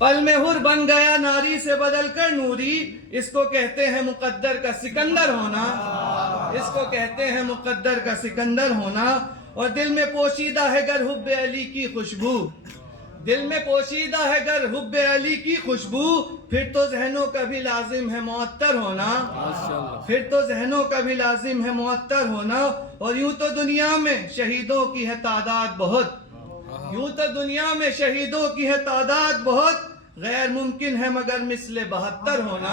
پل میں حر بن گیا ناری سے بدل کر نوری، اس کو کہتے ہیں مقدر کا سکندر ہونا، اس کو کہتے ہیں مقدر کا سکندر ہونا۔ اور دل میں پوشیدہ ہے گر حب علی کی خوشبو، دل میں پوشیدہ ہے گر حب علی کی خوشبو، پھر تو ذہنوں کا بھی لازم ہے معطر ہونا، پھر تو ذہنوں کا بھی لازم ہے معطر ہونا۔ اور یوں تو دنیا میں شہیدوں کی ہے تعداد بہت، یوں تو دنیا میں شہیدوں کی ہے تعداد بہت، غیر ممکن ہے مگر مثل 72 ہونا،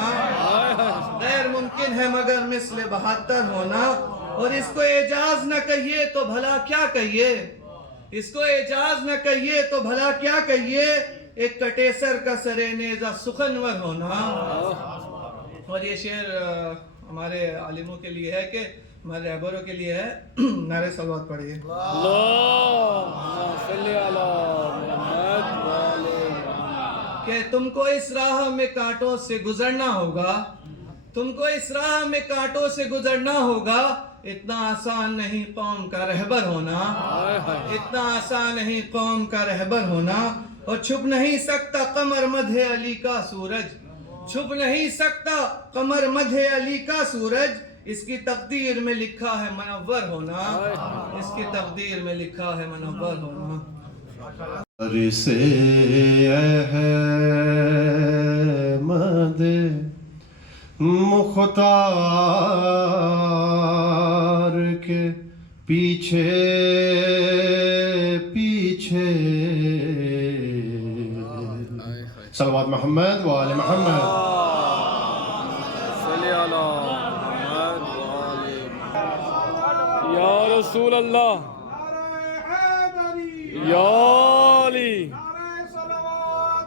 غیر ممکن ہے مگر مثل 72 ہونا۔ اور اس کو اعجاز نہ کہیے تو بھلا کیا کہیے، اس کو اعجاز نہ کہیے تو بھلا کیا کہیے، ایک کٹے سر کا سرے نیزہ سخنور ہونا۔ اور یہ شعر ہمارے عالموں کے لیے ہے کہ ہمارے رہبروں کے لیے ہے۔ نعرہ صلوات پڑھیے۔ اللہم صلی علی محمد کہ تم کو اس راہ میں کانٹوں سے گزرنا ہوگا، تم کو اس راہ میں کانٹوں سے گزرنا ہوگا، اتنا آسان نہیں قوم کا رہبر ہونا، اتنا آسان نہیں قوم کا رہبر ہونا۔ اور چھپ نہیں سکتا قمر مدح علی کا سورج، چھپ نہیں سکتا قمر مدح علی کا سورج، اس کی تقدیر میں لکھا ہے منور ہونا، اس کی تقدیر میں لکھا ہے منور ہونا۔ سے احمد مختار کے پیچھے پیچھے، صلوات محمد وآل محمد۔ صلی علی محمد وآل محمد۔ یا رسول اللہ، یا علی،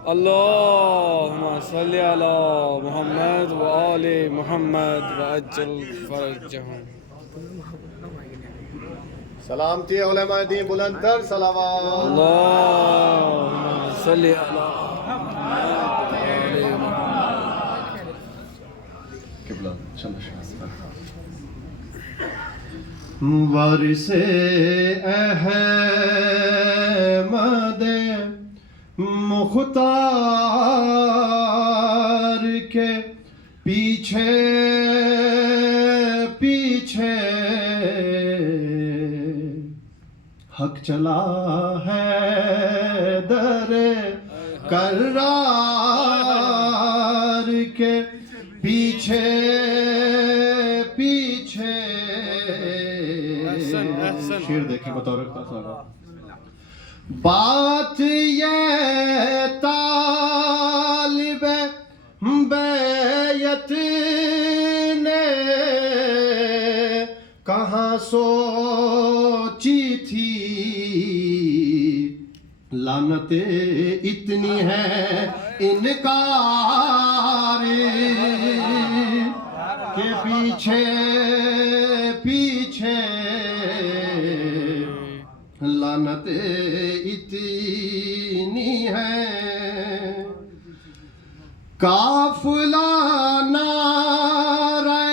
اللہم صلی علی محمد وآل محمد وعجل فرجہم۔ سلامتی علماء دین بلند تر صلوات۔ اللہم صلی علی محمد وآل محمد۔ قبلہ وارث احمد مختار کے پیچھے پیچھے، حق چلا ہے در کرار کے پیچھے پیچھے۔ شیر دیکھیں بطور خاصا، بات یہ طالب بیعت نے کہاں سوچی تھی، لعنت اتنی ہے انکار کے پیچھے پیچھے، لعنت اتنی ہے۔ قافلہ نعرہ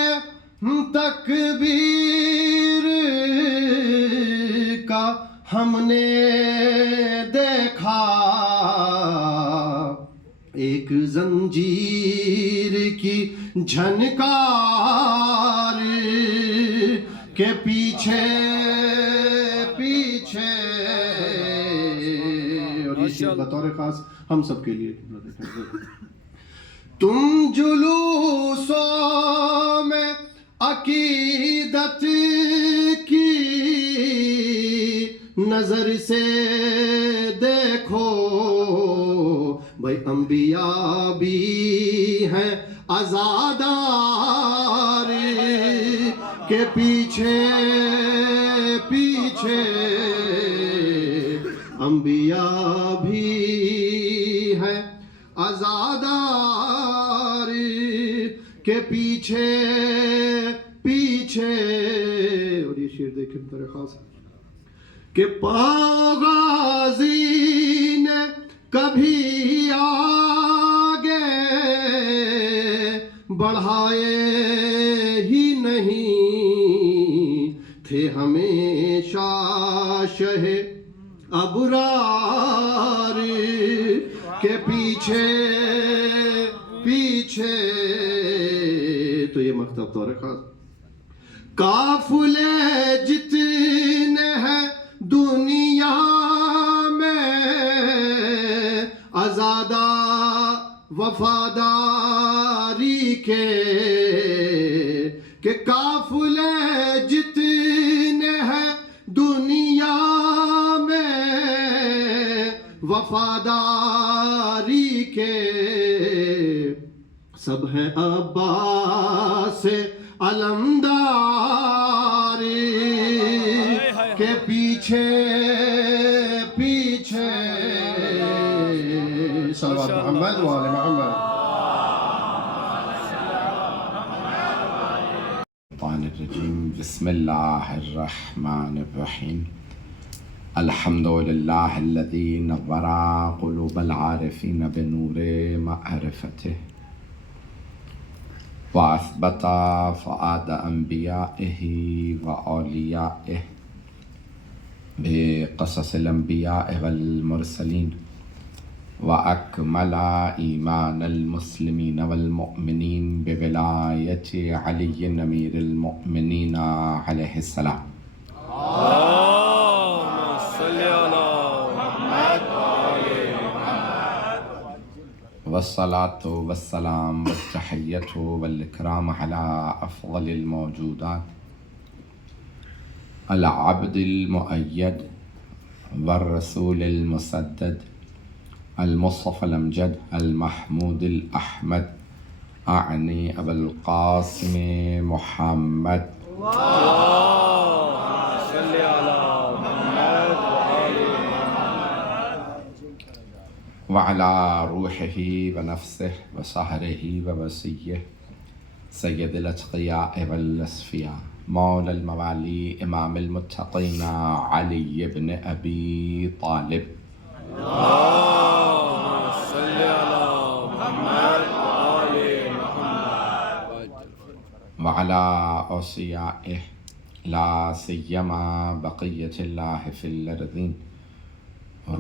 تکبیر کا ہم نے دیکھا، ایک زنجیر کی جھنکار کے پیچھے پیچھے۔ اور یہ بطور خاص ہم سب کے لیے تم جلوسوں میں عقیدت کی نظر سے دیکھو، بھائی انبیاء بھی ہیں عزادار کے پیچھے پیچھے، انبیاء بھی ہیں عزادار کے پیچھے پیچھے۔ اور یہ شعر دیکھیں بطور خاص کہ غازی نے کبھی آگے بڑھائے ہی نہیں تھے، ہمیشہ شہ ابرار کہ پیچھے پیچھے تو یہ مکتب طور خاص قافلے جتنے ہیں دنیا میں آزادہ وفاداری کے کہ قافلے جتنے ہیں دنیا میں وفاداری کے سب ہیں عباس علمداری کے پیچھے پیچھے صلوات محمد و آل محمد. بسم اللہ الرحمن الرحیم. الحمد للہ الذی نور قلوب العارفین بنور معرفته وأثبت فؤاد أنبيائه وأوليائه بقصص الأنبياء والمرسلين وأكمل إيمان المسلمين والمؤمنين بولاية علي أمير المؤمنين عليه السلام. اللهم صل على محمد وآل محمد. والصلاة والسلام والتحية والإكرام على أفضل الموجودات العبد المؤيد والرسول المسدد المصطفى الأمجد المحمود الأحمد أعني أبا القاسم محمد. اللهم صل على محمد وآل محمد. وعلى روحه ونفسه وسهره ووصيه سيد الأتقياء والأصفياء مولى الموالي إمام المتقين علي بن أبي طالب. اللهم صل على محمد وآل محمد. وعلى أوصيائه لا سيما بقية الله في الأرضين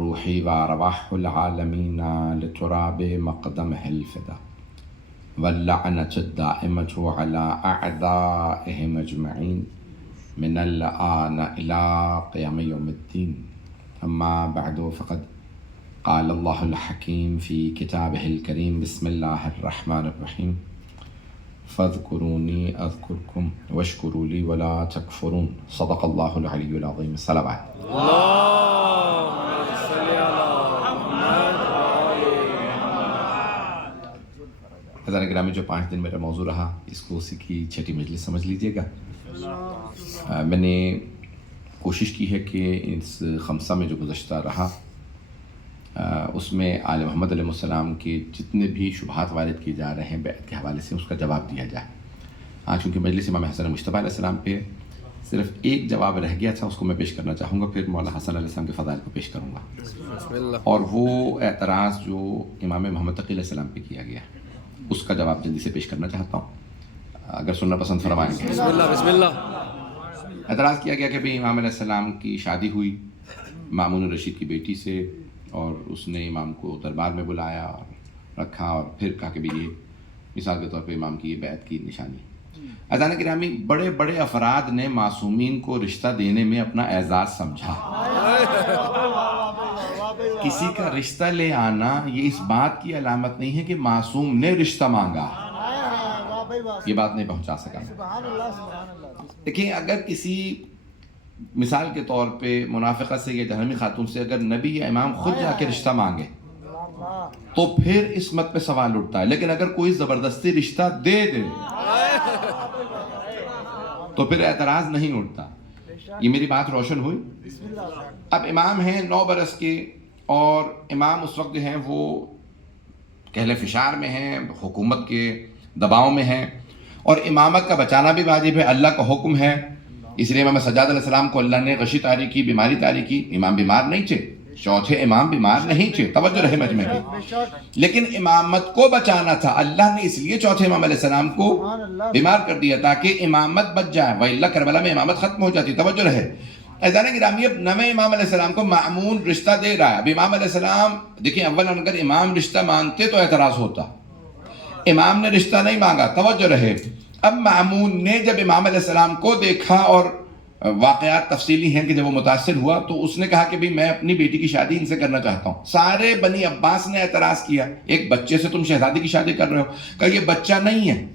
روحي وأرواح العالمين لتراب مقدمه الفدا واللعنة الدائمة على أعدائهم أجمعين من الآن إلى قيام يوم الدين. أما بعد فقد قال الله الحكيم في كتابه الكريم بسم الله الرحمن الرحيم فاذكروني أذكركم واشكروا لي ولا تكفرون. صدق الله العلي العظيم. الصلوات. اللهم صل على محمد وآل محمد. حضرات گرامی، جو 5 دن میرا موضوع رہا اس کو اسی کی چھٹی مجلس سمجھ لیجئے گا. میں نے کوشش کی ہے کہ اس خمسہ میں جو گزشتہ رہا اس میں آل محمد علیہ السلام کے جتنے بھی شبہات وارد کیے جا رہے ہیں بیعت کے حوالے سے اس کا جواب دیا جائے. آج چونکہ مجلس امام حسن مجتبیٰ علیہ السلام پہ صرف ایک جواب رہ گیا تھا، اس کو میں پیش کرنا چاہوں گا، پھر مولا حسن علیہ السلام کے فضائل کو پیش کروں گا. اور وہ اعتراض جو امام محمد تقی علیہ السلام پہ کیا گیا اس کا جواب جلدی سے پیش کرنا چاہتا ہوں، اگر سننا پسند فرمائیں گے. بسم اللہ بسم اللہ. اعتراض کیا گیا کہ بھئی امام علیہ السلام کی شادی ہوئی مامون الرشید کی بیٹی سے، اور اس نے امام کو دربار میں بلایا اور رکھا اور پھر کہا کہ یہ مثال کے طور پہ امام کی یہ بیعت کی نشانی. عزیزان گرامی، بڑے بڑے افراد نے معصومین کو رشتہ دینے میں اپنا اعزاز سمجھا. کسی کا رشتہ لے آنا یہ اس بات کی علامت نہیں ہے کہ معصوم نے رشتہ مانگا، یہ بات نہیں پہنچا سکا. دیکھیں، اگر کسی مثال کے طور پہ منافقہ سے یا جہنمی خاتون سے اگر نبی یا امام خود جا کے رشتہ مانگے تو پھر عصمت پہ سوال اٹھتا ہے، لیکن اگر کوئی زبردستی رشتہ دے دے تو پھر اعتراض نہیں اٹھتا. یہ میری بات روشن ہوئی؟ اب امام ہیں 9 برس کے، اور امام اس وقت ہیں وہ کہلے فشار میں ہیں، حکومت کے دباؤ میں ہیں، اور امامت کا بچانا بھی واجب ہے، اللہ کا حکم ہے. اس لیے امام سجاد علیہ السلام کو اللہ نے غشی طاری کی، بیماری طاری کی. امام بیمار نہیں تھے، چوتھے امام بیمار نہیں تھے، توجہ رہے مجمع کی. لیکن امامت کو بچانا تھا، اللہ نے اس لیے چوتھے امام علیہ السلام کو بیمار کر دیا تاکہ امامت بچ جائے، وإلا کربلا میں امامت ختم ہو جاتی. توجہ رہے. عزیزان گرامی اب نویں امام علیہ السلام کو مأمون رشتہ دے رہا ہے. اب امام علیہ السلام دیکھیں اول اگر امام رشتہ مانگتے تو اعتراض ہوتا. امام نے رشتہ نہیں مانگا, توجہ رہے. اب مأمون نے جب امام علیہ السلام کو دیکھا اور واقعات تفصیلی ہیں کہ جب وہ متاثر ہوا تو اس نے کہا کہ بھئی میں اپنی بیٹی کی شادی ان سے کرنا چاہتا ہوں. سارے بنی عباس نے اعتراض کیا, ایک بچے سے تم شہزادی کی شادی کر رہے ہو. کہا یہ بچہ نہیں ہے,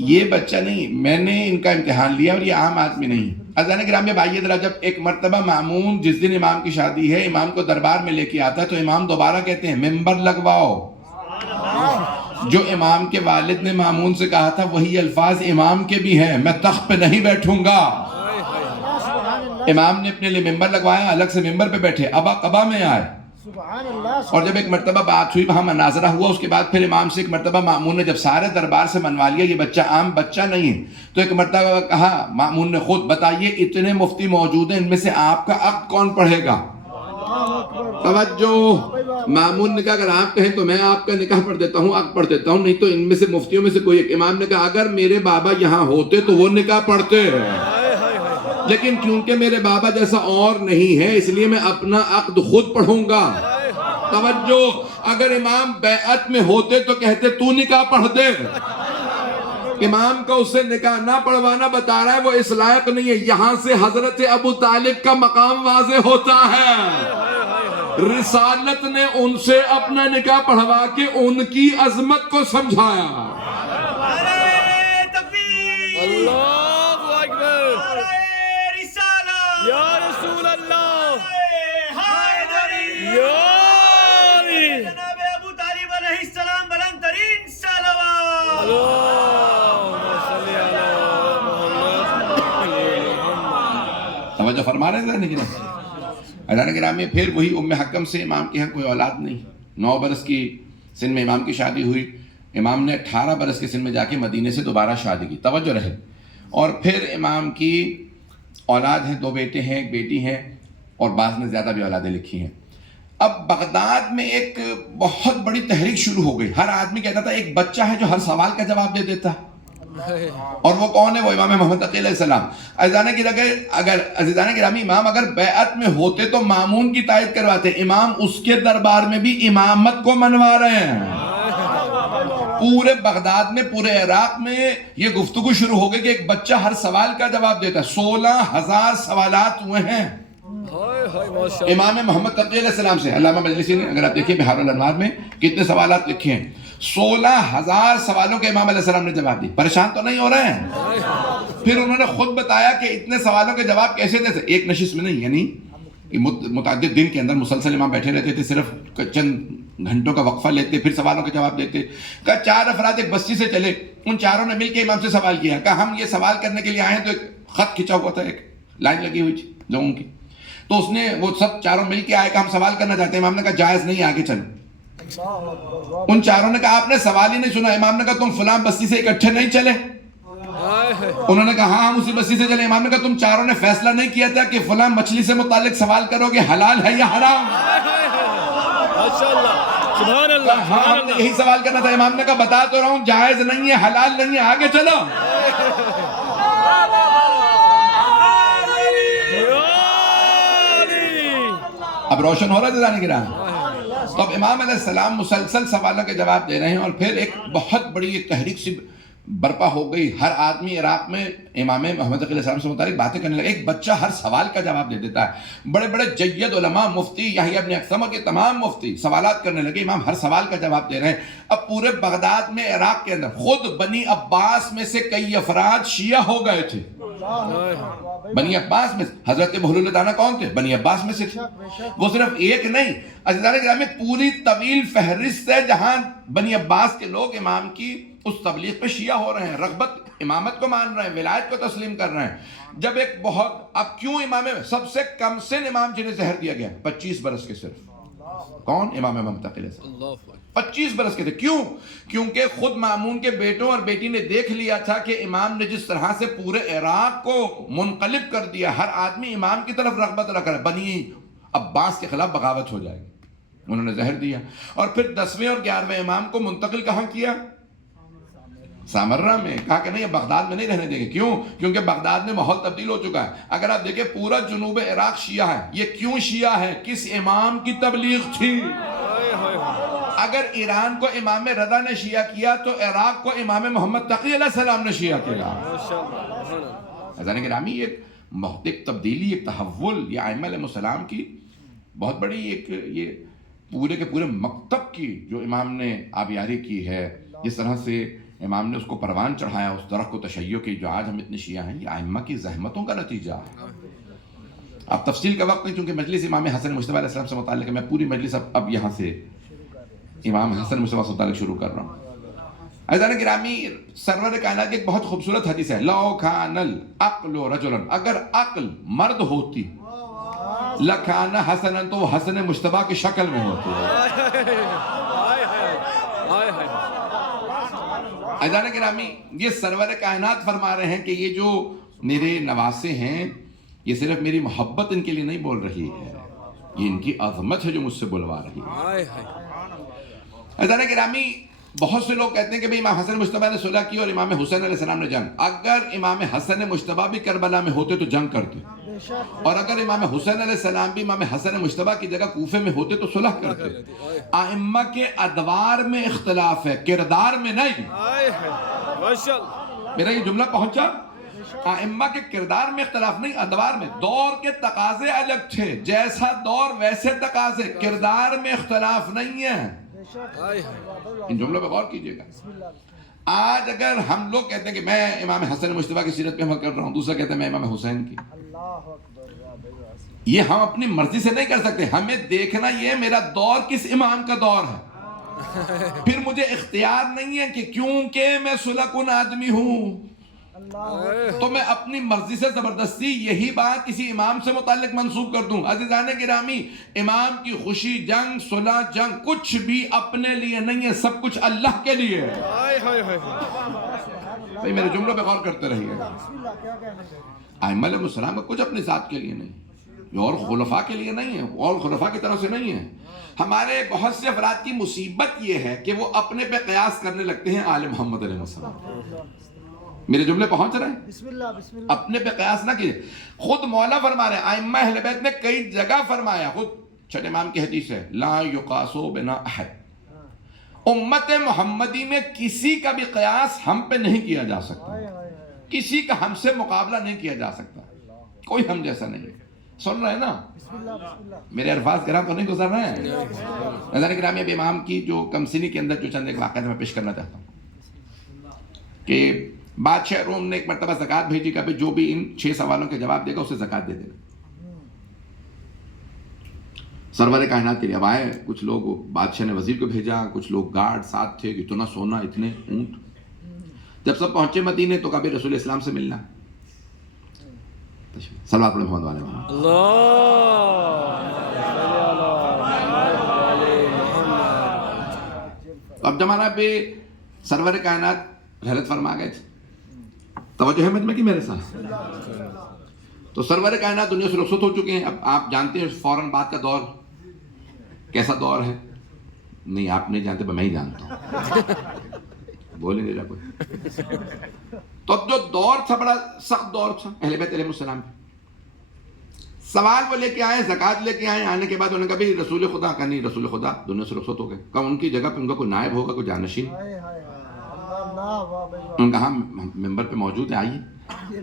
یہ بچہ نہیں, میں نے ان کا امتحان لیا اور یہ عام آدمی نہیں. عزیزان گرامی اب آئیے ذرا, جب ایک مرتبہ مأمون جس دن امام کی شادی ہے امام کو دربار میں لے کے آتا ہے تو امام دوبارہ کہتے ہیں ممبر لگواؤ. جو امام کے والد نے مأمون سے کہا تھا وہی الفاظ امام کے بھی ہیں, میں تخت پہ نہیں بیٹھوں گا. امام نے اپنے لیے ممبر لگوایا, الگ سے ممبر پہ بیٹھے, ابا قبا میں آئے. اور جب ایک مرتبہ بات ہوئی, وہاں مناظرہ ہوا, اس کے بعد پھر امام سے ایک مرتبہ مأمون نے جب سارے دربار سے منوا لیا یہ بچہ عام بچہ نہیں ہے, تو ایک مرتبہ کہا مأمون نے خود, بتائیے اتنے مفتی موجود ہیں ان میں سے آپ کا عقد کون پڑھے گا؟ توجہ, مأمون نے کہا اگر آپ کہیں تو میں آپ کا نکاح پڑھ دیتا ہوں, عقد پڑھ دیتا ہوں, نہیں تو ان میں سے مفتیوں میں سے کوئی ایک. امام نے کہا اگر میرے بابا یہاں ہوتے تو وہ نکاح پڑھتے, لیکن کیونکہ میرے بابا جیسا اور نہیں ہے اس لیے میں اپنا عقد خود پڑھوں گا. توجہ, اگر امام بیعت میں ہوتے تو کہتے تو نکاح پڑھ دے. امام کا اس سے نکاح نہ پڑھوانا بتا رہا ہے وہ اس لائق نہیں ہے. یہاں سے حضرت ابو طالب کا مقام واضح ہوتا ہے. رسالت نے ان سے اپنا نکاح پڑھوا کے ان کی عظمت کو سمجھایا. اللہ اکبر, یا رسول اللہ, یا جناب ابو طالب علیہ السلام بلند ترین صلوات. توجہ فرما رہے ہیں عزیزان گرامی. پھر وہی ام حکم سے امام کے ہاں کوئی اولاد نہیں. 9 برس کی سن میں امام کی شادی ہوئی. امام نے 18 برس کے سن میں جا کے مدینے سے دوبارہ شادی کی. توجہ رہے. اور پھر امام کی اولاد ہیں, 2 بیٹے ہیں, 1 بیٹی ہے, اور بعض نے زیادہ بھی اولادیں لکھی ہیں. اب بغداد میں ایک بہت بڑی تحریک شروع ہو گئی. ہر آدمی کہتا تھا ایک بچہ ہے جو ہر سوال کا جواب دے دیتا, اور وہ کون ہے؟ وہ امام محمد تقی علیہ السلام. عزیزان گرامی امام اگر بیعت میں ہوتے تو مأمون کی تائید کرواتے. امام اس کے دربار میں بھی امامت کو منوا رہے ہیں. پورے بغداد میں, پورے عراق میں یہ گفتگو شروع ہو گئی کہ ایک بچہ ہر سوال کا جواب دیتا ہے. 16,000 سوالات ہوئے ہیں امام محمد تقی علیہ السلام سے. علامہ مجلسی نے اگر آپ دیکھیں بحار الانوار میں کتنے سوالات لکھے ہیں, 16,000 سوالوں کے امام علیہ السلام نے جواب دی. پریشان تو نہیں ہو رہے ہیں؟ پھر انہوں نے خود بتایا کہ اتنے سوالوں کے جواب کیسے دیتے. ایک نشست میں نہیں, یعنی متعدد دن کے اندر مسلسل امام بیٹھے رہتے تھے, صرف چند گھنٹوں کا وقفہ لیتے پھر سوالوں کے جواب دیتے. کہا 4 افراد ایک بستی سے چلے, ان چاروں نے مل کے امام سے سوال کیا. کہا ہم یہ سوال کرنے کے لیے آئے ہیں, تو ایک خط کھچا ہوا تھا, ایک لائن لگی ہوئی تھی لوگوں کی, تو اس نے وہ سب چاروں مل کے آئے کہ ہم سوال کرنا چاہتے ہیں. امام نے کہا جائز نہیں, آگے چلو. ان چاروں نے کہا آپ نے سوال ہی نہیں سنا. امام نے کہا تم فلاں بستی سے اکٹھے نہیں چلے؟ انہوں نے کہا ہاں ہم اسی بستی سے چلے. امام نے کہا تم چاروں نے فیصلہ نہیں کیا تھا کہ فلاں مچھلی سے متعلق سوال کرو گے حلال ہے یا حرام؟ سبحان اللہ, ہاں ہم نے یہی سوال کرنا تھا. امام نے کہا بتا تو رہا ہوں جائز نہیں ہے, حلال نہیں ہے, آگے چلو. اب روشن ہو رہا ہے جانے گرام. تو اب امام علیہ السلام مسلسل سوالوں کے جواب دے رہے ہیں, اور پھر ایک بہت بڑی ایک تحریک سی برپا ہو گئی. ہر آدمی عراق میں امام محمد تقی علیہ السلام سے متعلق باتیں کرنے لگا. ایک بچہ ہر سوال کا جواب دے دیتا ہے. بڑے بڑے جید علماء, مفتی یحییٰ ابن اقسم کے تمام مفتی سوالات کرنے لگے. امام ہر سوال کا جواب دے رہے ہیں. اب پورے بغداد میں, عراق کے اندر, خود بنی عباس میں سے کئی افراد شیعہ ہو گئے تھے. بنی عباس میں حضرت بہلول دانا کون تھے؟ بنی عباس میں سے. وہ صرف ایک نہیں, عزیزان گرامی پوری طویل فہرست ہے جہاں بنی عباس کے لوگ امام کی اس تبلیغ پہ شیعہ ہو رہے ہیں, رغبت امامت کو مان رہے ہیں, ولایت کو تسلیم کر رہے ہیں. جب ایک بہت, اب کیوں امام سب سے کم سن امام جنہیں زہر دیا گیا 25 برس کے, صرف کون؟ امام محمد تقی علیہ السلام 25 برس کے تھے. کیوں؟ کیونکہ خود مأمون کے بیٹوں اور بیٹی نے دیکھ لیا تھا کہ امام نے جس طرح سے پورے عراق کو منقلب کر دیا, ہر آدمی امام کی طرف رغبت رکھ رہا ہے, بنی عباس کے خلاف بغاوت ہو جائے گی. انہوں نے زہر دیا, اور پھر 10ویں اور 11ویں امام کو منتقل کہاں کیا؟ سامرہ میں، کہا کہ نہیں بغداد میں نہیں رہنے دیں گے. کیوں؟ کیونکہ بغداد میں ماحول تبدیل ہو چکا ہے. اگر آپ دیکھیں پورا جنوب عراق شیعہ ہے. یہ کیوں شیعہ ہے؟ کس امام کی تبلیغ تھی؟ اگر ایران کو امام رضا نے شیعہ کیا تو عراق کو امام محمد تقی علیہ السلام نے شیعہ کیا. عزیزان گرامی، ایک ایک تبدیلی، ایک تحول، یہ ائمہ علیہ السلام کی بہت بڑی ایک یہ پورے کے پورے مکتب کی جو امام نے آبیاری کی ہے. جس طرح سے امام نے اس کو پروان چڑھایا، اس درخت کو تشیع کی، جو آج ہم اتنے شیعہ ہیں، یہ ائمہ کی زحمتوں کا نتیجہ ہے. اب تفصیل کا وقت نہیں، چونکہ مجلس امام حسن مجتبی علیہ السلام سے متعلق ہے. میں پوری مجلس اب یہاں سے امام حسن مجتبی سے متعلق شروع کر رہا ہوں. عزیزان گرامی، سرور کائنات کی ایک بہت خوبصورت حدیث ہے، لو کان العقل رجلا، اگر عقل مرد ہوتی لکان حسنا، تو وہ حسن مجتبی کی شکل میں ہوتی. عزیزان گرامی، یہ سرور کائنات فرما رہے ہیں کہ یہ جو میرے نواسے ہیں، یہ صرف میری محبت ان کے لیے نہیں بول رہی ہے، یہ ان کی عظمت ہے جو مجھ سے بلوا رہی ہے. عزیزان گرامی، بہت سے لوگ کہتے ہیں کہ امام حسن مجتبی نے صلح کی اور امام حسین علیہ السلام نے جنگ. اگر امام حسن مجتبی بھی کربلا میں ہوتے تو جنگ کرتے، اور اگر امام حسین علیہ السلام بھی امام حسن مجتبی کی جگہ کوفے میں ہوتے تو صلح کرتے. ائمہ کے ادوار میں اختلاف ہے، کردار میں نہیں. میرا یہ جملہ پہنچا؟ ائمہ کے کردار میں اختلاف نہیں، ادوار میں. دور کے تقاضے الگ تھے، جیسا دور ویسے تقاضے، کردار میں اختلاف نہیں ہے. ان جملوں پہ غور کیجئے گا. آج اگر ہم لوگ کہتے ہیں کہ میں امام حسن مجتبی کی سیرت پہ عمل کر رہا ہوں، دوسرا کہتے ہیں میں امام حسین کی، یہ ہم اپنی مرضی سے نہیں کر سکتے. ہمیں دیکھنا یہ میرا دور کس امام کا دور ہے. پھر مجھے اختیار نہیں ہے کہ کیونکہ میں صلح کن آدمی ہوں تو میں اپنی مرضی سے زبردستی یہی بات کسی امام سے متعلق منسوب کر دوں. عزیزان گرامی، امام کی خوشی، جنگ، صلح، جنگ کچھ بھی اپنے لیے نہیں ہے، سب کچھ اللہ کے لیے ہے. بھئی میرے جملوں پہ غور کرتے رہیے. ائمہ علیہ السلام کا کچھ اپنی ذات کے لیے نہیں، اور خلفاء کے لیے نہیں ہے، اور خلفاء کی طرف سے نہیں ہے. ہمارے بہت سے افراد کی مصیبت یہ ہے کہ وہ اپنے پہ قیاس کرنے لگتے ہیں آل محمد علیہ السلام. میرے جملے پہنچ رہے ہیں؟ بسم اللہ. اپنے پہ قیاس نہ کیجئے. خود مولا فرما رہے ہیں، ائمہ اہل بیت نے کئی جگہ فرمایا، خود چھٹے امام کی حدیث ہے، لا یقاسو بنا احد. امت محمدی میں کسی کا بھی قیاس ہم پہ نہیں کیا جا سکتا، کسی کا ہم سے مقابلہ نہیں کیا جا سکتا، کوئی ہم جیسا نہیں. سن رہے ہیں نا؟ میرے الفاظ گرام تو نہیں گزر رہے ہیں؟ نظر گرامی، اب امام کی جو کمسینی کے اندر جو چند ایک واقعات میں پیش کرنا چاہتا ہوں کہ بادشاہ روم نے ایک مرتبہ زکوٰۃ بھیجی کہ جو بھی ان 6 سوالوں کے جواب دے گا اسے زکوٰۃ دے دے گا. سرور کائنات کے لیے اب آئے کچھ لوگ، بادشاہ نے وزیر کو بھیجا، کچھ لوگ گارڈ ساتھ تھے، اتنا سونا، اتنے اونٹ. جب سب پہنچے مدینے تو کہا رسول اسلام سے ملنا. صلوات پڑھیں محمد والے محمد. اب زمانہ پہ سرور کائنات رحلت فرما گئے تھے. توجہ ہے میں کہ میرے ساتھ؟ تو سرور کائنات دنیا سے رخصت ہو چکے ہیں. اب آپ جانتے ہیں فوراً بعد کا دور کیسا دور ہے؟ نہیں آپ نہیں جانتے، میں ہی جانتا ہوں. بولے نہیں رہا کوئی. تو اب جو دور تھا بڑا سخت دور تھا اہل بیت علیہ السلام پہ. سوال وہ لے کے آئے، زکوٰۃ لے کے آئے. آنے کے بعد انہوں نے کہا بھی رسول خدا کا نہیں، رسول خدا دنیا سے رخصت ہو گئے. کہا ان کی جگہ پہ ان کا کوئی نائب ہوگا، کوئی جانشین. ان کا ہم ممبر پہ موجود ہے، آئیے.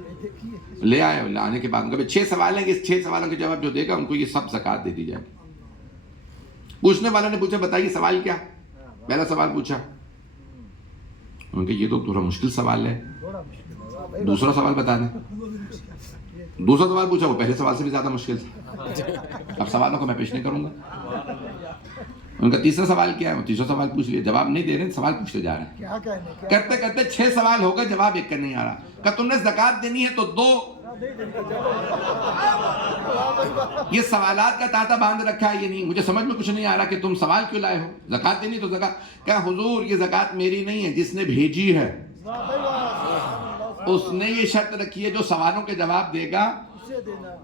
لے آئے. آنے کے بعد ان کا 6 سوال ہیں، اس 6 سوالوں کے جواب جو دے گا ان کو یہ سب زکوٰۃ دے دی جائے. پوچھنے والوں نے پوچھا بتائیے سوال کیا؟ پہلا سوال پوچھا، ان کے یہ تو تھوڑا مشکل سوال ہے، دوسرا سوال بتا دیں. دوسرا سوال پوچھا، وہ پہلے سوال سے بھی زیادہ مشکل تھا. اب سوالوں کو میں پیش نہیں کروں گا. ان کا تیسرا سوال کیا ہے؟ وہ تیسرا سوال پوچھ لیا. جواب نہیں دے رہے، سوال پوچھتے جا رہے ہیں. کرتے کرتے 6 سوال ہو گئے، جواب ایک کا نہیں آ رہا. کہ تم نے زکوٰۃ دینی ہے تو دو. یہ سوالات کا تاتا باندھ رکھا ہے. یہ نہیں، مجھے سمجھ میں کچھ نہیں آ رہا کہ تم سوال کیوں لائے ہو. زکوٰۃ دینی تو زکوٰۃ. کہا حضور یہ زکوٰۃ میری نہیں ہے، جس نے بھیجی ہے اس نے یہ شرط رکھی ہے جو سوالوں کے جواب دے گا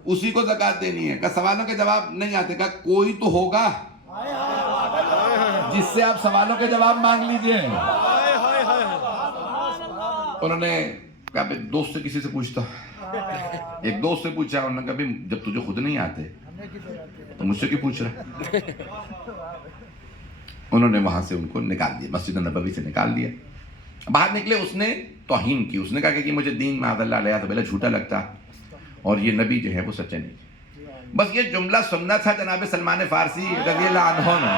اسی کو زکوٰۃ دینی ہے. کہ سوالوں کے جواب نہیں آتے. کہ کوئی تو ہوگا جس سے آپ سوالوں کے جواب مانگ لیجئے. انہوں نے کہا بھائی دوست سے کسی سے پوچھتا. ایک دوست سے پوچھا, انہوں نے کہا بھائی جب تجھے خود نہیں آتے تو مجھ سے کیوں پوچھ رہا. انہوں نے وہاں سے ان کو نکال دیا, مسجد نبوی سے نکال دیا. باہر نکلے, اس نے توہین کی, اس نے کہا کہ مجھے دین معاذ اللہ علیہ تو پہلے جھوٹا لگتا اور یہ نبی جو ہے وہ سچے نہیں. بس یہ جملہ سننا تھا جناب سلمان فارسی رضی اللہ عنہ نے.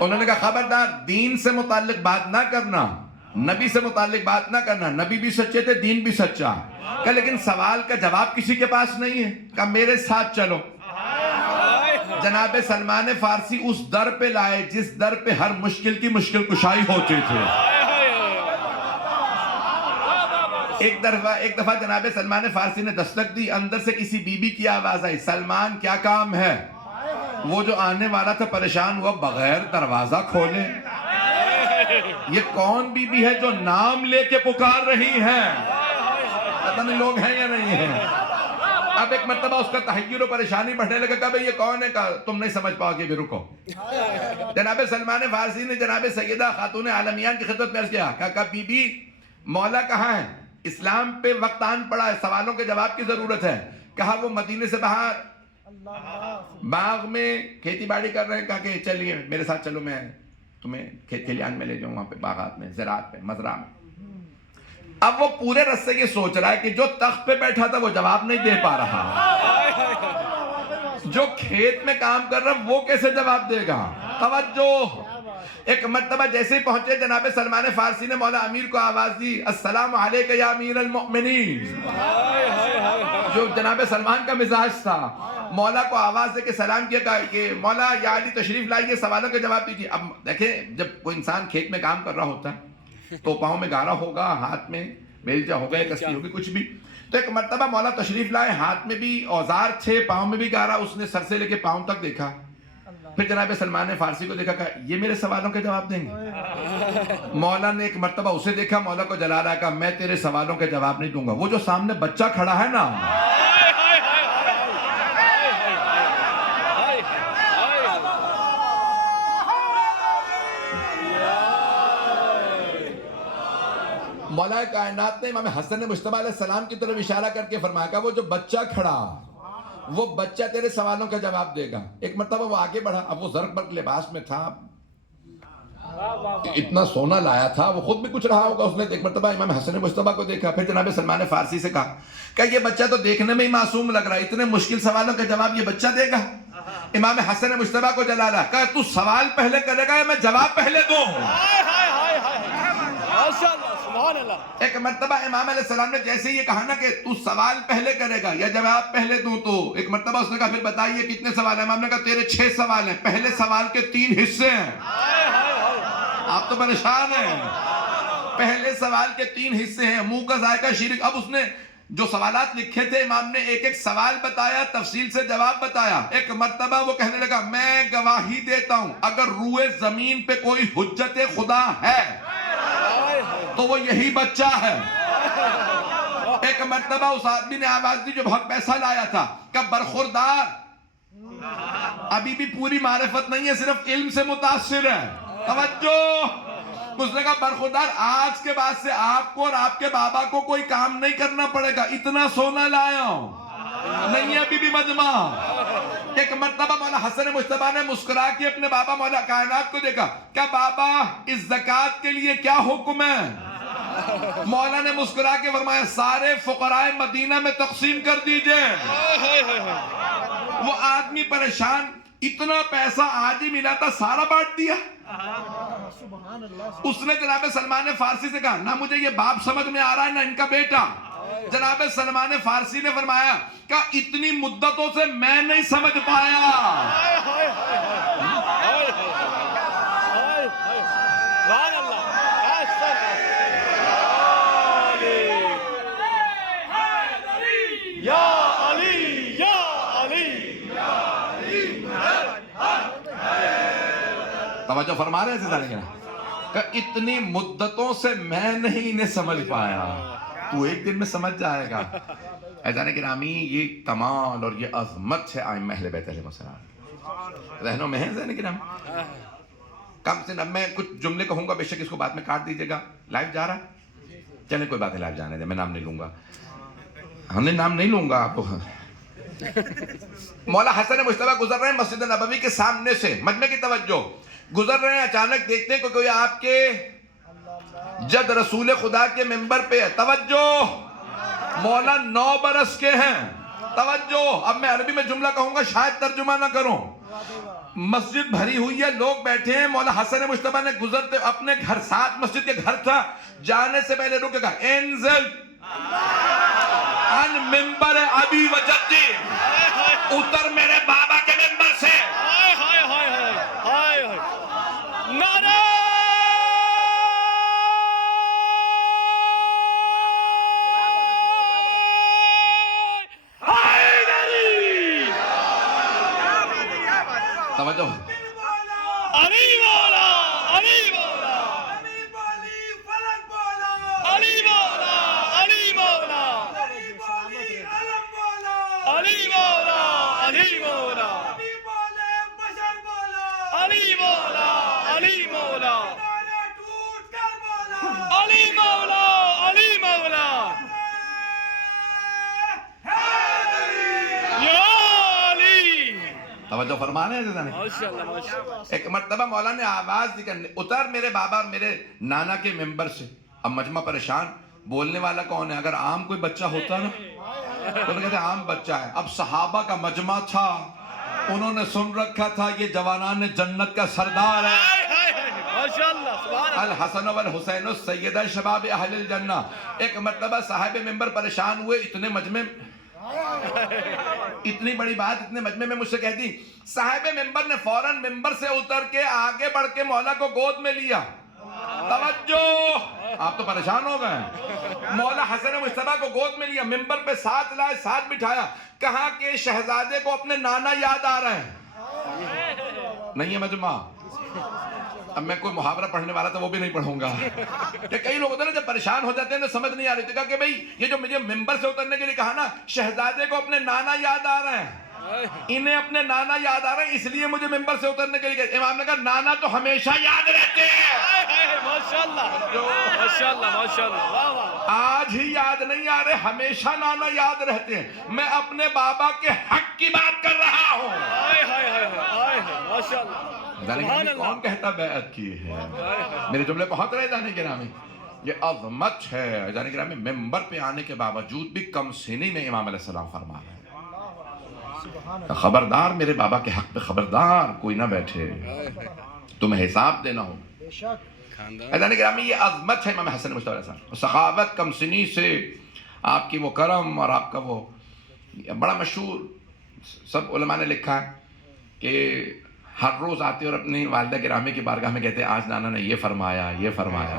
انہوں نے کہا خبردار دین سے متعلق بات نہ کرنا, نبی سے متعلق بات نہ کرنا, نبی بھی سچے تھے دین بھی سچا. کہ لیکن سوال کا جواب کسی کے پاس نہیں ہے. کہا میرے ساتھ چلو. جناب سلمان فارسی اس در پہ لائے جس در پہ ہر مشکل کی مشکل کشائی ہوتی تھی. ایک دفعہ جناب سلمان فارسی نے دستک دی, اندر سے کسی بی بی کی آواز آئی, سلمان کیا کام ہے؟ وہ جو آنے والا تھا پریشان ہوا, بغیر دروازہ کھولے. یہ کون بی بی ہے جو نام لے کے پکار رہی ہے؟ پتہ نہیں لوگ ہیں یا نہیں ہیں. اب ایک مرتبہ اس کا تحیر و پریشانی بڑھنے لگا. کہا بھئی یہ کون ہے؟ کہا تم نہیں سمجھ پاؤ گے, بھی رکو. جناب سلمان فارسی نے جناب سیدہ خاتون عالمیان کی خدمت میں عرض کیا, کہا بی بی مولا کہاں ہے؟ اسلام پہ وقت آن پڑا ہے, سوالوں کے جواب کی ضرورت ہے. کہا وہ مدینے سے باہر باغ میں کھیتی باڑی کر رہے ہیں. کہا کہ چلیے میرے ساتھ چلو, میں تمہیں کھیت کھلیان میں لے جاؤں, وہاں پہ باغات میں, زراعت میں, مزرعہ میں. اب وہ پورے رستے یہ سوچ رہا ہے کہ جو تخت پہ بیٹھا تھا وہ جواب نہیں دے پا رہا, جو کھیت میں کام کر رہا وہ کیسے جواب دے گا. توجہ. ایک مرتبہ جیسے ہی پہنچے جناب سلمان فارسی نے مولا امیر کو آواز دی, السلام علیکہ یا امیر المؤمنین. جو جناب سلمان کا مزاج تھا, مولا کو آواز دے کے سلام کیا کہ مولا یا علی تشریف لائیے, سوالوں کے جواب دیجیے. اب دیکھیں جب کوئی انسان کھیت میں کام کر رہا ہوتا ہے تو پاؤں میں گارا ہوگا, ہاتھ میں بیلچا ہوگا, کشتی ہوگی, کچھ بھی. تو ایک مرتبہ مولا تشریف لائے, ہاتھ میں بھی اوزار تھے, پاؤں میں بھی گارا. اس نے سر سے لے کے پاؤں تک دیکھا. پھر جناب سلمان نے فارسی کو دیکھا, کہا یہ میرے سوالوں کے جواب دیں گے؟ مولا نے ایک مرتبہ اسے دیکھا, مولا کو جلا رہا, کہا میں تیرے سوالوں کے جواب نہیں دوں گا. وہ جو سامنے بچہ کھڑا ہے نا, مولا کائنات نے امام حسن مجتبی علیہ السلام کی طرف اشارہ کر کے فرمایا, کہ وہ جو بچہ کھڑا وہ بچہ تیرے سوالوں کا جواب دے گا. ایک مرتبہ وہ آگے بڑھا, اب وہ زرق برق لباس میں تھا, اتنا سونا لایا تھا, وہ خود بھی کچھ رہا ہوگا. اس نے ایک مرتبہ امام حسن مجتبی کو دیکھا. پھر جناب سلمان فارسی سے کہا کہ یہ بچہ تو دیکھنے میں ہی معصوم لگ رہا ہے, اتنے مشکل سوالوں کا جواب یہ بچہ دے گا. امام حسن مجتبی کو جلا رہا, کہا تو سوال پہلے کرے گا یا میں جواب پہلے دوں؟ ایک مرتبہ امام علیہ السلام نے جیسے یہ کہا نا کہ تو سوال پہلے کرے گا یا جواب پہلے دوں, تو ایک مرتبہ اس نے کہا پھر بتائیے کتنے سوال ہیں؟ امام نے کہا تیرے 6 سوال ہیں, پہلے سوال کے 3 حصے ہیں. آپ تو پریشان ہیں. پہلے سوال کے 3 حصے ہیں, منہ کا ذائقہ شیرک. اب اس نے جو سوالات لکھے تھے امام نے ایک ایک سوال بتایا, تفصیل سے جواب بتایا. ایک مرتبہ وہ کہنے لگا میں گواہی دیتا ہوں اگر روئے زمین پہ کوئی حجت خدا ہے تو وہ یہی بچہ ہے. ایک مرتبہ اس آدمی نے آواز دی جو بہت پیسہ لایا تھا, کہ برخوردار ابھی بھی پوری معرفت نہیں ہے, صرف علم سے متاثر ہے. توجہ. اس نے کہا برخوردار آج کے بعد سے آپ کو اور آپ کے بابا کو کوئی کام نہیں کرنا پڑے گا, اتنا سونا لایا ہوں, نہیں ہے ابھی بھی مجمع. ایک مرتبہ مولا حسن مجتبی نے مسکرا کے اپنے بابا مولا کائنات کو دیکھا, کہ بابا اس زکوٰۃ کے لیے کیا حکم ہے؟ مولا نے مسکرا کے فرمایا سارے فقراء مدینہ میں تقسیم کر دیجئے. وہ آدمی پریشان, اتنا پیسہ آج ہی ملا تھا سارا بانٹ دیا. اس نے جناب سلمان فارسی سے کہا نہ مجھے یہ باپ سمجھ میں آ رہا ہے نہ ان کا بیٹا. جناب سلمان فارسی نے فرمایا کہ اتنی مدتوں سے میں نہیں سمجھ پایا. توجہ فرما رہے ہیں کہ اتنی مدتوں سے میں نہیں انہیں سمجھ پایا, تو ایک دن میں سمجھ جائے گا. عزیزان گرامی, یہ کمال اور یہ عظمت ہے ائمہ اہل بیت علیہ السلام. ذہنوں میں ہے عزیزان گرامی؟ کم سے اب میں کچھ جملے کہوں گا، بے شک اس کو بعد میں کاٹ دیجیے گا. لائیو جا رہا ہے؟ چلیں کوئی بات نہیں، لائیو جانے دیں، میں نام نہیں لوں گا. ہم نے نام نہیں لوں گا آپ. مولا حسن مجتبیٰ گزر رہے ہیں مسجد نبوی کے سامنے سے، مجمع کی توجہ، گزر رہے ہیں، اچانک دیکھتے ہیں کہ کوئی آپ کے جد رسول خدا کے ممبر پہ ہے. توجہ، مولا 9 برس کے ہیں. توجہ، اب میں عربی میں جملہ کہوں گا، شاید ترجمہ نہ کروں. مسجد بھری ہوئی ہے، لوگ بیٹھے ہیں. مولا حسن مجتبیٰ نے گزرتے اپنے گھر، ساتھ مسجد کے گھر تھا، جانے سے پہلے رک کے کہا انزل ان ممبر ابی و جدی، اتر میرے بابا کے ممبر سے. ہائے ہائے ہائے ہائے ہائے نعرہ حیدری. توجہ، علی مولا، علی مولا، علی مولا، علی مولا، علی مولا، علی مولا، علی مولا، علی مولا، علی مولا، علی مولا، یا علی. توجہ فرما رہے ہیں. ماشاءاللہ ماشاءاللہ. ایک مرتبہ مولا نے آواز دی کہ اتر میرے بابا اور میرے نانا کے ممبر سے. اب مجمع پریشان، بولنے والا کون ہے؟ اگر عام کوئی بچہ ہوتا نا تو کہتے ہیں عام بچہ ہے. اب صحابہ کا مجمع تھا، انہوں نے سن رکھا تھا یہ جوانان جنت کا سردار ہے. ماشاءاللہ سبحان اللہ. الحسن والحسین السیدہ شباب اہل الجنہ. ایک مرتبہ صاحب ممبر پریشان ہوئے، اتنے مجمع، اتنی بڑی بات اتنے مجمع میں مجھ سے کہہ دی. صاحب ممبر نے فوراً ممبر سے اتر کے آگے بڑھ کے مولا کو گود میں لیا. توجہ، آپ تو پریشان ہو گئے. مولا حسن مجتبیٰ کو گود میں لیا، ممبر پہ ساتھ لائے، ساتھ بٹھایا. کہا کہ شہزادے کو اپنے نانا یاد آ رہے ہیں. نہیں ہے مجمع. اب میں کوئی محاورہ پڑھنے والا تھا وہ بھی نہیں پڑھوں گا. کہ کئی لوگ ہوتے ہیں نا جب پریشان ہو جاتے ہیں تو سمجھ نہیں آ رہی تھی. کہا کہ بھئی یہ جو مجھے ممبر سے اترنے کے لیے کہا نا، شہزادے کو اپنے نانا یاد آ رہے ہیں، انہیں اپنے نانا یاد آ رہے ہیں، اس لیے مجھے ممبر سے اترنے کے لیے کہا. امام نے کہا نانا تو ہمیشہ یاد رہتے ہیں. ماشاءاللہ ماشاءاللہ ماشاءاللہ. واہ واہ. آج ہی یاد نہیں آ رہے، ہمیشہ نانا یاد رہتے ہیں. میں اپنے بابا کے حق کی بات کر رہا ہوں. ہائے ہائے ہائے ہائے ماشاءاللہ. کون کہتا بیعت کی ہے؟ میرے جملے پہنچ رہے جانے کے نامی. یہ عظمت ہے جانے کے نامی. ممبر پہ آنے کے باوجود بھی کم سنی میں امام علیہ السلام فرما رہے ہیں خبردار میرے بابا کے حق پہ خبردار کوئی نہ بیٹھے، تمہیں حساب دینا ہو. جانے کے نامی یہ عظمت ہے امام حسن مجتبیٰ علیہ السلام. سخاوت کم سنی سے آپ کی وہ کرم اور آپ کا وہ بڑا مشہور، سب علماء نے لکھا ہے کہ ہر روز آتے اور اپنی والدہ گرامی کی بارگاہ میں کہتے آج نانا نے یہ فرمایا یہ فرمایا.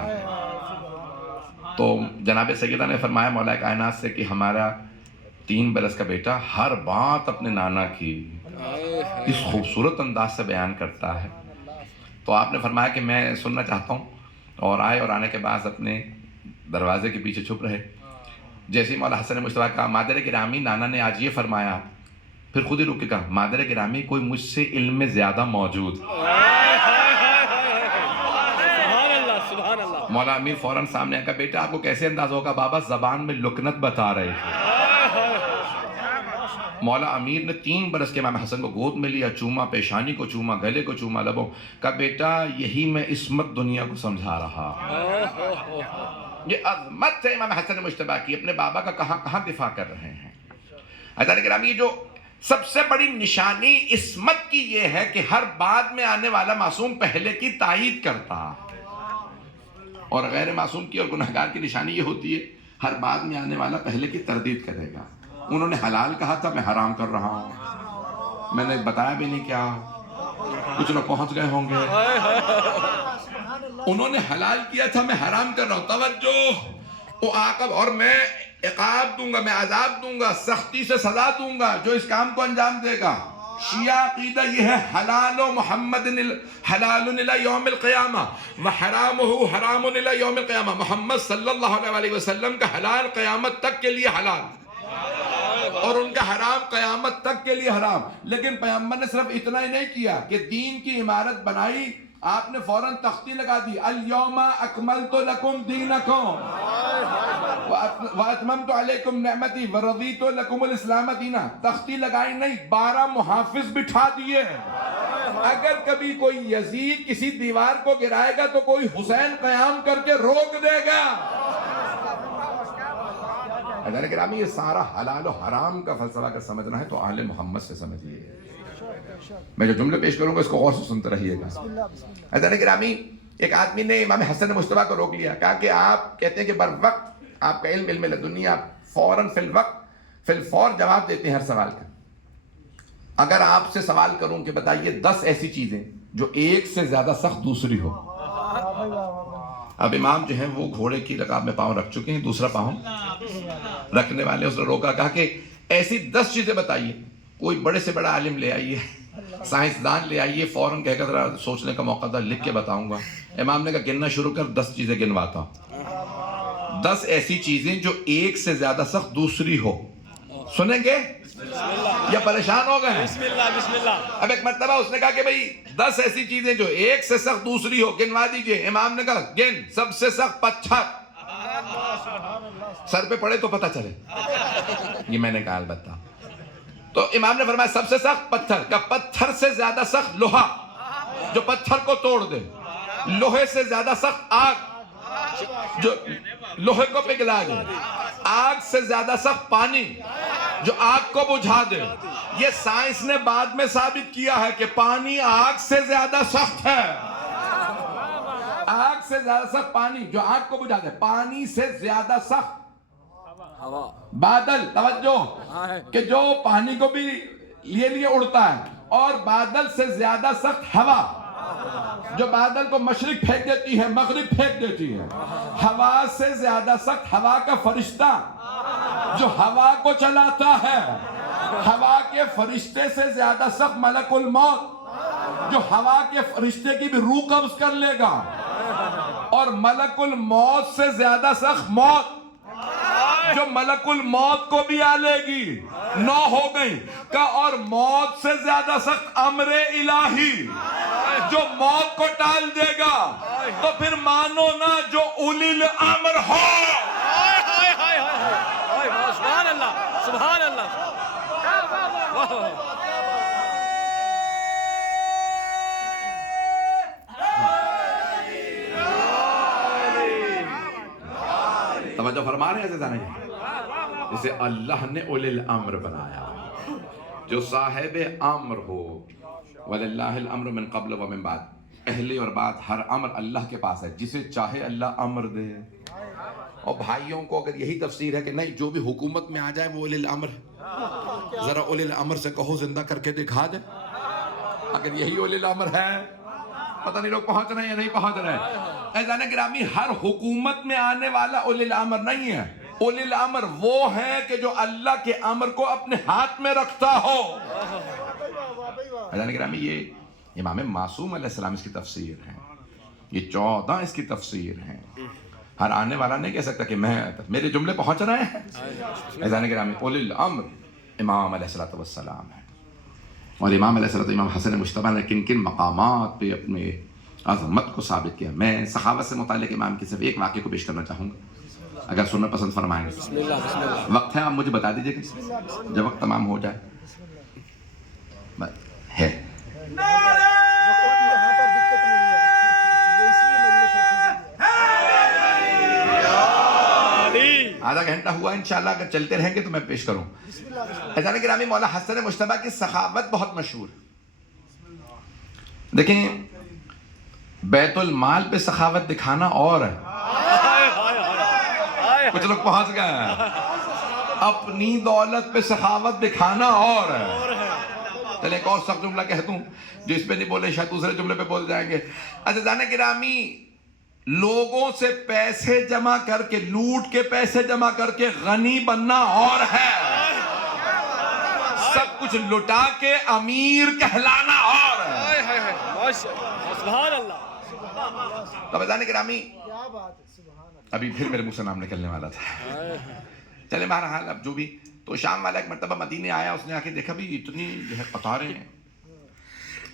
تو جناب سیدہ نے فرمایا مولا کائنات سے کہ ہمارا 3 برس کا بیٹا ہر بات اپنے نانا کی اس خوبصورت انداز سے بیان کرتا ہے. تو آپ نے فرمایا کہ میں سننا چاہتا ہوں، اور آئے اور آنے کے بعد اپنے دروازے کے پیچھے چھپ رہے. جیسے ہی مولا حسن مجتبیٰ کہا مادر گرامی نانا نے آج یہ فرمایا، پھر خود ہی رک کے کہا مادر گرامی کوئی مجھ سے علم میں زیادہ موجود. مولا امیر فوراً سامنے آ کر بیٹا آپ کو کیسے انداز ہوگا؟ بابا زبان میں لکنت بتا رہے تھے. مولا امیر نے 3 برس کے امام حسن کو گود میں لیا، چوما پیشانی کو، چوما گلے کو، چوما لبوں. کہا بیٹا یہی میں عصمت دنیا کو سمجھا رہا. یہ عظمت ہے امام حسن مجتبیٰ کی. اپنے بابا کا کہاں کہاں دفاع کر رہے ہیں. حضرت گرامی یہ جو سب سے بڑی نشانی عصمت کی یہ ہے کہ ہر بعد میں آنے والا معصوم پہلے کی تائید کرتا، اور غیر معصوم کی اور گناہگار کی نشانی یہ ہوتی ہے ہر بعد میں آنے والا پہلے کی تردید کرے گا. انہوں نے حلال کہا تھا، میں حرام کر رہا ہوں. میں نے بتایا بھی نہیں کیا، کچھ لوگ پہنچ گئے ہوں گے. انہوں نے حلال کیا تھا، میں حرام کر رہا ہوں. توجہ، وہ عاقب، اور میں عقاب دوں گا، میں عذاب دوں گا، سختی سے سزا دوں گا جو اس کام کو انجام دے گا. شیعہ عقیدہ یہ ہے حلال محمد حلال الی یوم القیامہ وحرامہ حرام الی یوم القیامہ. محمد صلی اللہ علیہ وسلم کا حلال قیامت تک کے لیے حلال، اور ان کا حرام قیامت تک کے لیے حرام. لیکن پیغمبر نے صرف اتنا ہی نہیں کیا کہ دین کی عمارت بنائی، آپ نے فوراً تختی لگا دی، الیوم اکملت لکم دینکم واتممت علیکم نعمتی ورضیت لکم الاسلام دینا. تختی لگائی نہیں، 12 محافظ بٹھا دیے. اگر کبھی کوئی یزید کسی دیوار کو گرائے گا تو کوئی حسین قیام کر کے روک دے گا. اگر گرامی یہ سارا حلال و حرام کا فلسفہ اگر سمجھنا ہے تو آل محمد سے سمجھیے. میں جو جملے پیش کروں گا اس کو غور سے سنتے رہیے گا. حضرت گرامی، ایک آدمی نے امام حسن مجتبیٰ کو روک لیا، کہا کہ آپ کہتے ہیں کہ بر وقت آپ کا علم لدنی، آپ فوراً فی الوقت فی الفور جواب دیتے ہیں ہر سوال کا. اگر آپ سے سوال کروں کہ بتائیے 10 ایسی چیزیں جو ایک سے زیادہ سخت دوسری ہو. اب امام جو ہیں وہ گھوڑے کی رکاب میں پاؤں رکھ چکے ہیں، دوسرا پاؤں رکھنے والے اس نے روکا، کہا کہ ایسی 10 چیزیں بتائیے. کوئی بڑے سے بڑا عالم لے آئیے، سائنسدان لے آئیے، فوراً کہہ کر ذرا سوچنے کا موقع تھا، لکھ کے بتاؤں گا. امام نے کہا گننا شروع کر، 10 چیزیں گنواتا ہوں. 10 ایسی چیزیں جو ایک سے زیادہ سخت دوسری ہو. سنیں گے یا پریشان ہو گئے ہیں؟ بسم اللہ بسم اللہ. اب ایک مرتبہ اس نے کہا کہ بھئی 10 ایسی چیزیں جو ایک سے سخت دوسری ہو، گنوا دیجئے. امام نے کہا گن. سب سے سخت پتھر. سر پہ پڑے تو پتہ چلے. یہ میں نے کہا البتہ. تو امام نے فرمایا سب سے سخت پتھر. کا پتھر سے زیادہ سخت لوہا جو پتھر کو توڑ دے. لوہے سے زیادہ سخت آگ جو لوہے کو پگھلا دے. آگ سے زیادہ سخت پانی جو آگ کو بجھا دے. یہ سائنس نے بعد میں ثابت کیا ہے کہ پانی آگ سے زیادہ سخت ہے. آگ سے زیادہ سخت پانی جو آگ کو بجھا دے. پانی سے زیادہ سخت بادل. توجہ کہ جو پانی کو بھی لیے اڑتا ہے. اور بادل سے زیادہ سخت ہوا جو بادل کو مشرق پھینک دیتی ہے مغرب پھینک دیتی ہے. ہوا سے زیادہ سخت ہوا کا فرشتہ جو ہوا کو چلاتا ہے. ہوا کے فرشتے سے زیادہ سخت ملک الموت جو ہوا کے فرشتے کی بھی روح قبض کر لے گا. اور ملک الموت سے زیادہ سخت موت جو ملک الموت کو بھی آ لے گی. 9 ہو گئی. کا اور موت سے زیادہ سخت امر الہی جو موت کو ٹال دے گا. تو پھر مانو نا جو اولی الامر ہو. سبحان اللہ سبحان اللہ. توجہ فرما رہے ہیں عزیزان. جسے اللہ نے اولی الامر بنایا جو صاحب امر ہو. وَلِلَّهِ الْأَمْرُ مِنْ قَبْلُ وَمِنْ بَعْدُ. پہلے اور بعد ہر امر اللہ کے پاس ہے. جسے چاہے اللہ امر دے. اور بھائیوں کو اگر یہی تفسیر ہے کہ نہیں جو بھی حکومت میں آ جائے وہ اولی الامر ہے، ذرا اولی الامر سے کہو زندہ کر کے دکھا دے. اگر یہی اولی الامر ہے پتہ نہیں لوگ پہنچ رہے ہیں یا نہیں پہنچ رہے ہیں. عزیزان گرامی ہر حکومت میں آنے والا اولی الامر نہیں ہے. اولی الامر وہ ہے کہ جو اللہ کے امر کو اپنے ہاتھ میں رکھتا ہو. عزیزان گرامی یہ امام معصوم علیہ السلام اس کی تفسیر ہے. یہ 14 اس کی تفسیر ہیں. ہر آنے والا نہیں کہہ سکتا کہ میرے جملے پہنچ رہے ہیں. عزیزان گرامی اولی الامر امام علیہ السلام ہے. اور امام علیہ السلام امام حسن مجتبیٰ نے کن کن مقامات پہ اپنے عظمت کو ثابت کیا. میں سخاوت سے متعلق امام کی صرف ایک واقعے کو پیش کرنا چاہوں گا اگر سننا پسند فرمائیں گے. بسم اللہ بسم اللہ. وقت ہے آپ مجھے بتا دیجئے کہ جب وقت تمام ہو جائے ہے. آدھا گھنٹہ ہوا انشاءاللہ اگر چلتے رہیں گے تو میں پیش کروں. عزیزان گرامی مولا حسن مجتبیٰ کی سخاوت بہت مشہور. دیکھیں بیت المال پہ سخاوت دکھانا اور ہے. کچھ لوگ پہنچ گئے ہیں. اپنی دولت پہ سخاوت دکھانا اور ہے. چلے ایک اور سخت جملہ کہہ دوں جو اس پہ نہیں بولے شاید دوسرے جملے پہ بول جائیں گے. عزیزان گرامی لوگوں سے پیسے جمع کر کے لوٹ کے پیسے جمع کر کے غنی بننا اور ہے. سب کچھ لٹا کے امیر کہلانا اور ہے. سبحان اللہ. تو عزیزان گرامی ابھی پھر میرے منہ سے نام نکلنے والا تھا. چلے بہرحال اب جو بھی. تو شام والا ایک مرتبہ مدینے آیا. اس نے آ کے دیکھا بھی اتنی جو ہے قطاریں ہیں.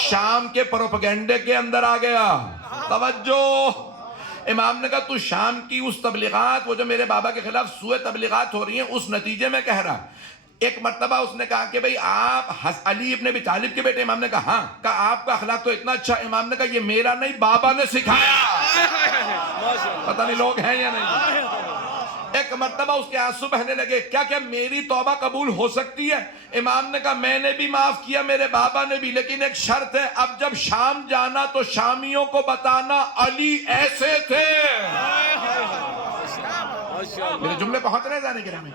شام کے پروپیگنڈے کے اندر آ گیا. توجہ. امام نے کہا تو شام کی اس تبلیغات، وہ جو میرے بابا کے خلاف سوء تبلیغات ہو رہی ہیں، اس نتیجے میں کہہ رہا. ایک مرتبہ اس نے کہا کہ بھئی آپ علی ابن ابی طالب کے بیٹے؟ امام نے کہا ہاں. کہا آپ کا اخلاق تو اتنا اچھا. امام نے کہا یہ میرا نہیں، بابا نے سکھایا. پتہ نہیں لوگ ہیں یا نہیں. ایک مرتبہ اس کے آنسو بہنے لگے. کیا میری توبہ قبول ہو سکتی ہے؟ امام نے کہا میں نے بھی معاف کیا، میرے بابا نے بھی، لیکن ایک شرط ہے، اب جب شام جانا تو شامیوں کو بتانا علی ایسے تھے. میرے جملے پہنچ رہے جانے کے رہے.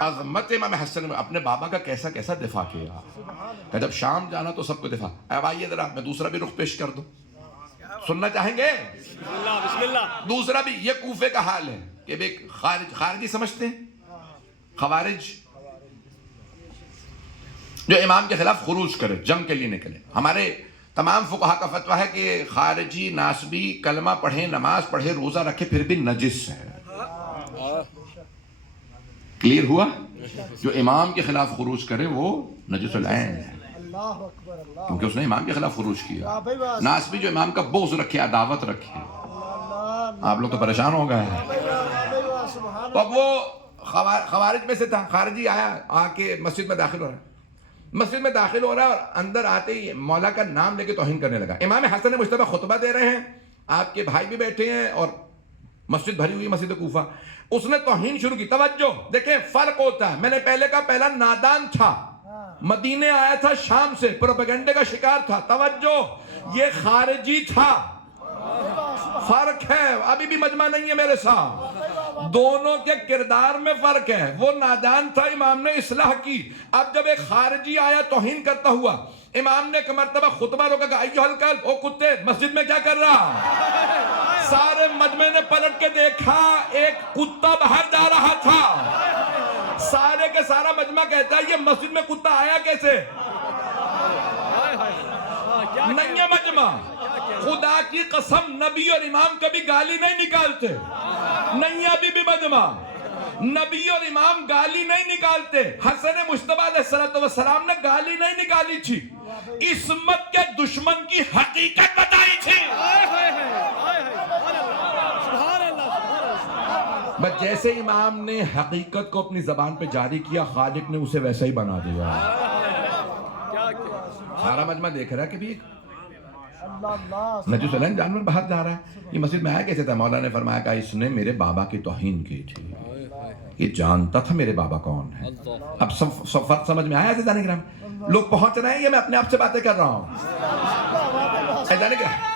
عظمت امام حسن نے اپنے بابا کا کیسا کیسا دفاع کیا کہ جب شام جانا تو سب کو دفاع. اب آئیے ذرا میں دوسرا بھی رخ پیش کر دوں، سننا چاہیں گے؟ بسم اللہ. دوسرا بھی یہ کوفے کا حال ہے کہ ایک خارجی سمجھتے ہیں، خوارج جو امام کے خلاف خروج کرے، جنگ کے لیے نکلے. ہمارے تمام فقہا کا فتویٰ ہے کہ خارجی ناسبی کلمہ پڑھے، نماز پڑھے، روزہ رکھے، پھر بھی نجس ہے. کلیئر ہوا؟ جو امام کے خلاف خروج کرے وہ نجس العین ہے، کیونکہ اس نے امام کے خلاف خروج کیا. ناسبی جو امام کا بغض رکھے، عداوت رکھے. آپ لوگ تو پریشان ہو گئے ہیں. تو اب وہ خوارج میں سے تھا. خارجی آیا، آ کے مسجد میں داخل ہو رہا ہے. مسجد میں داخل ہو رہا ہے اور اندر آتے ہی مولا کا نام لے کے توہین کرنے لگا. امام حسن مجتبی خطبہ دے رہے ہیں، آپ کے بھائی بھی بیٹھے ہیں اور مسجد بھری ہوئی، مسجد کوفہ. اس نے توہین شروع کی. توجہ دیکھیں، فرق ہوتا ہے. میں نے پہلے کہا پہلا نادان تھا، مدینے آیا تھا شام سے، پروپیگنڈے کا شکار تھا. توجہ، یہ خارجی تھا. فرق ہے. ابھی بھی مجمع نہیں ہے میرے ساتھ. دونوں کے کردار میں فرق ہے. وہ نادان تھا، امام نے اصلاح کی. اب جب ایک خارجی آیا توہین کرتا ہوا، امام نے ایک مرتبہ خطبہ روکا کہ ایھا الکلب، او کتے، مسجد میں کیا کر رہا؟ سارے مجمع نے پلٹ کے دیکھا، ایک کتا باہر جا رہا تھا. سارے کے سارا مجمع کہتا ہے یہ مسجد میں کتا آیا کیسے؟ نہیں ہے مجمع. خدا کی قسم، نبی اور امام کبھی گالی نہیں نکالتے. نہیں ہے ابھی بھی مجمع. نبی اور امام گالی نہیں نکالتے. حسن مجتبی علیہ السلام نے گالی نہیں نکالی تھی، عصمت کے دشمن کی حقیقت بتائی تھی. بس جیسے امام نے حقیقت کو اپنی زبان پہ جاری کیا، خالق نے اسے ویسا ہی بنا دیا. سارا مجمع دیکھ رہا ہے کہ بھی نجس العین جانور باہر جا رہا ہے. یہ مسجد میں آیا کیسے تھا؟ مولا نے فرمایا کہ اس نے میرے بابا کی توہین کی تھی. یہ جانتا تھا میرے بابا کون ہے. اب سب فرق سمجھ میں آیا عزیزان کرام؟ لوگ پہنچ رہے ہیں یا میں اپنے آپ سے باتیں کر رہا ہوں؟ عزیزان کرام،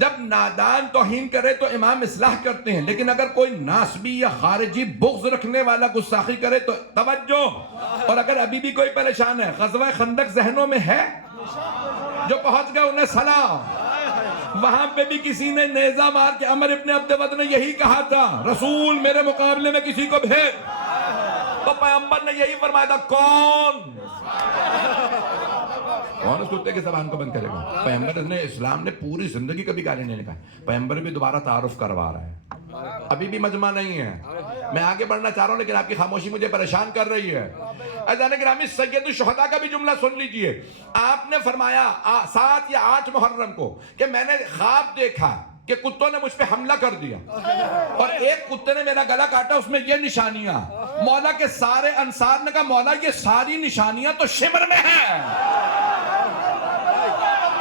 جب نادان توہین کرے تو امام اصلاح کرتے ہیں، لیکن اگر کوئی ناسبی یا خارجی بغض رکھنے والا گستاخی کرے تو توجہ. اور اگر ابھی بھی کوئی پریشان ہے، غزوہ خندق ذہنوں میں ہے؟ جو پہنچ گئے انہیں سلام. وہاں پہ بھی کسی نے نیزہ مار کے، عمر ابن عبد ود نے یہی کہا تھا، رسول میرے مقابلے میں کسی کو بھیج. تو پیغمبر نے یہی فرمایا تھا، کون اس کتے کی زبان کو بند کرے گا؟ پیغمبر نے، اسلام نے پوری زندگی کبھی گالی نہیں نکالی. پیغمبر بھی دوبارہ تعارف کروا رہا ہے. ابھی بھی مجمع نہیں ہے. میں آگے بڑھنا چاہ رہا ہوں لیکن آپ کی خاموشی مجھے پریشان کر رہی ہے. عزیزان گرامی، سید الشہداء کا بھی جملہ سن لیجئے. آپ نے فرمایا 7 یا 8 محرم کو کہ میں نے خواب دیکھا کہ کتوں نے مجھ پہ حملہ کر دیا اور ایک کتے نے میرا گلا کاٹا، اس میں یہ نشانیاں. مولا کے سارے انصار نے کہا مولا یہ ساری نشانیاں تو شمر میں ہیں.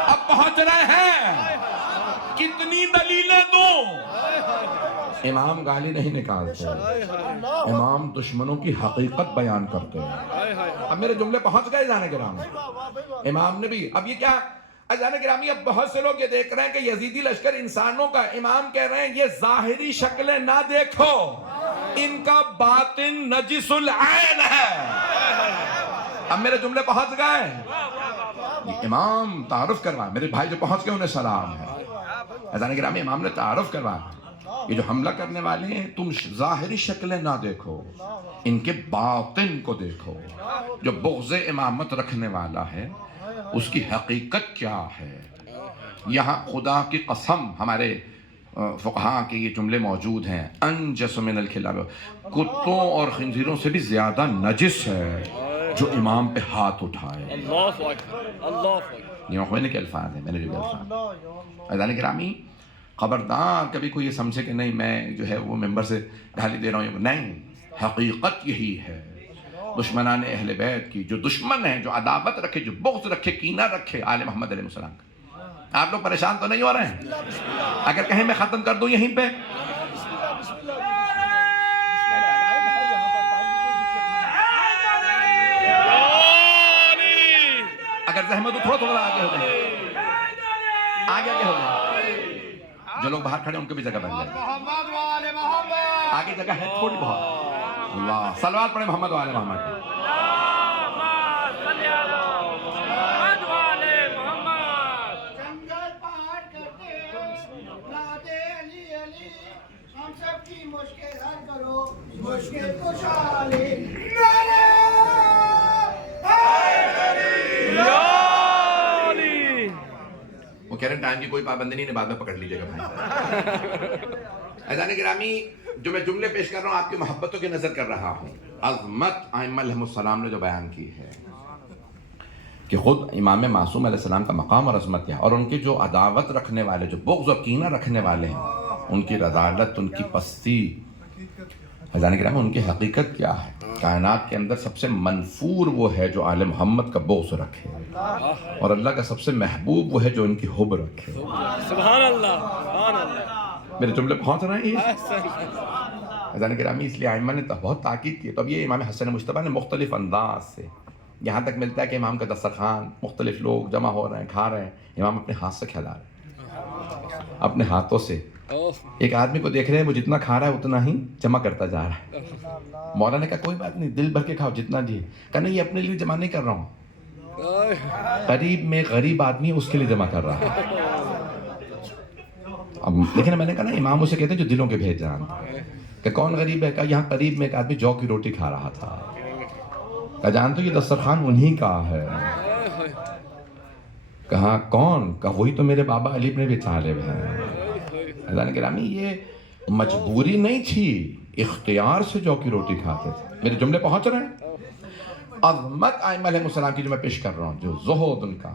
اب پہنچ رہے ہیں، کتنی دلیلیں دوں؟ امام گالی نہیں نکالتے، امام دشمنوں کی حقیقت بیان کرتے ہیں. اب میرے جملے پہنچ گئے جانے گرام. امام نے بھی، اب یہ کیا اجانے گرامی، اب بہت سے لوگ یہ دیکھ رہے ہیں کہ یزیدی لشکر انسانوں کا، امام کہہ رہے ہیں یہ ظاہری شکلیں نہ دیکھو، ان کا باطن نجس العین ہے. اب میرے جملے پہنچ گئے. امام تعارف کروا، میرے بھائی جو پہنچ گئے انہیں سلام ہے. اجانے گرامی، امام نے تعارف کروا، یہ جو حملہ کرنے والے ہیں تم ظاہری شکلیں نہ دیکھو، ان کے باطن کو دیکھو. جو بغض امامت رکھنے والا ہے اس کی حقیقت کیا ہے. یہاں خدا کی قسم ہمارے فقہاء کے یہ جملے موجود ہیں، انجس من الکلاب، کتوں اور خنزیروں سے بھی زیادہ نجس ہے. جو امام پہ ہاتھ اٹھائے. اللہ اکبر اللہ اکبر. یہ مخوینے کے الفاظ ہیں، میرے جو الفاظ. عزیزان گرامی، خبردار کبھی کوئی یہ سمجھے کہ نہیں میں جو ہے وہ ممبر سے گالی دے رہا ہوں. نہیں، حقیقت یہی ہے. دشمنان اہل بیت کی، جو دشمن ہیں، جو عداوت رکھے، جو بغض رکھے، کینہ رکھے آل محمد علیہ السلام کا. آپ لوگ پریشان تو نہیں ہو رہے ہیں؟ اگر کہیں میں ختم کر دوں یہیں پہ، اگر زحمت تو تھوڑا آگے ہو جائے، آگے ہو جائے. جو لوگ باہر کھڑے ہیں ان کو بھی جگہ بن جائے. آگے جگہ ہے تھوڑی بہت. اللہ صلوات پڑھیں محمد و آل محمد. جنگل پہاڑ کرتے نادے علی علی، ہم سب کی مشکل حل کرو، مشکل کشا علی. وہ کہہ رہے ہیں ٹائم کی کوئی پابندی نہیں، بعد میں پکڑ لیجیے گا بھائی. عزیزان گرامی، جو میں جملے پیش کر رہا ہوں آپ کی محبتوں کی نظر کر رہا ہوں. عظمت ائمہ علیہم السلام نے جو بیان کی ہے کہ خود امام معصوم علیہ السلام کا مقام اور عظمت کیا ہے، اور ان کے جو عداوت رکھنے والے، جو بغض اور کینہ رکھنے والے ہیں، ان کی رذالت، ان کی پستی. عزیزان گرامی، ان کی حقیقت کیا ہے؟ کائنات کے اندر سب سے منفور وہ ہے جو آل محمد کا بغض رکھے، اور اللہ کا سب سے محبوب وہ ہے جو ان کی حب رکھے. سبحان اللہ سبحان اللہ. میرے جملے پہنچ رہے ہیں؟ عزیزان گرامی، اس لیے ائمہ نے بہت تاکید کی. تو اب یہ امام حسن مجتبیٰ نے مختلف انداز سے یہاں تک ملتا ہے کہ امام کا دسترخوان، مختلف لوگ جمع ہو رہے ہیں، کھا رہے ہیں، امام اپنے ہاتھ سے کھلا رہے ہیں، اپنے ہاتھوں سے. ایک آدمی کو دیکھ رہے ہیں وہ جتنا کھا رہا ہے اتنا ہی جمع کرتا جا رہا ہے. مولا نے کہا کوئی بات نہیں، دل بھر کے کھاؤ جتنا جی. کہا نہیں، یہ اپنے لیے جمع نہیں کر رہا ہوں، قریب میں غریب آدمی اس کے لیے جمع کر رہا ہے. اب لیکن میں نے کہا نا، امام اسے کہتے ہیں جو دلوں کے بھید جانتا ہے. کہ کون غریب ہے؟ کہا یہاں قریب میں ایک آدمی جو کی روٹی کھا رہا تھا. کہا جانتے ہو یہ دسترخوان انہی کا ہے. کہا کون؟ کہا وہی تو میرے بابا علی بن ابی طالب ہیں. عزیزان گرامی، یہ مجبوری نہیں تھی، اختیار سے جو کی روٹی کھاتے تھے. میرے جملے پہنچ رہے ہیں؟ عظمت ائمہ علیہ السلام کی جو میں پیش کر رہا ہوں، جو زہد ان کا.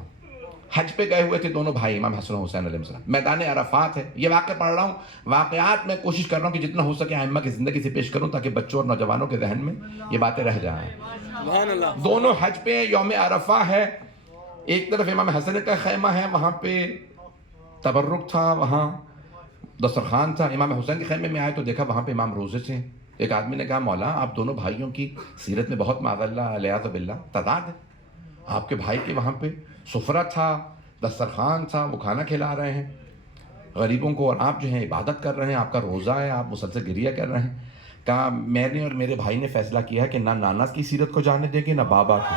حج پہ گئے ہوئے تھے دونوں بھائی، امام حسن و حسین علیہ السلام. میدان عرفات ہے. یہ واقعہ پڑھ رہا ہوں، واقعات میں کوشش کر رہا ہوں کہ جتنا ہو سکے ائمہ کی زندگی سے پیش کروں تاکہ بچوں اور نوجوانوں کے ذہن میں یہ باتیں رہ جائیں. سبحان اللہ. دونوں حج پہ، یوم عرفہ ہے. ایک طرف امام حسن کا خیمہ ہے، وہاں پہ تبرک تھا، وہاں دسترخوان تھا. امام حسین کے خیمے میں آئے تو دیکھا وہاں پہ امام روزے سے. ایک آدمی نے کہا مولا آپ دونوں بھائیوں کی سیرت میں بہت معاذ اللہ باللہ تعداد ہے. آپ کے بھائی کے وہاں پہ سفرہ تھا، دسترخوان تھا، وہ کھانا کھلا رہے ہیں غریبوں کو، اور آپ جو ہیں عبادت کر رہے ہیں، آپ کا روزہ ہے، آپ مسلسل گریہ کر رہے ہیں. کہا میں نے اور میرے بھائی نے فیصلہ کیا ہے کہ نہ نانا کی سیرت کو جانے دیں گے نہ بابا کی.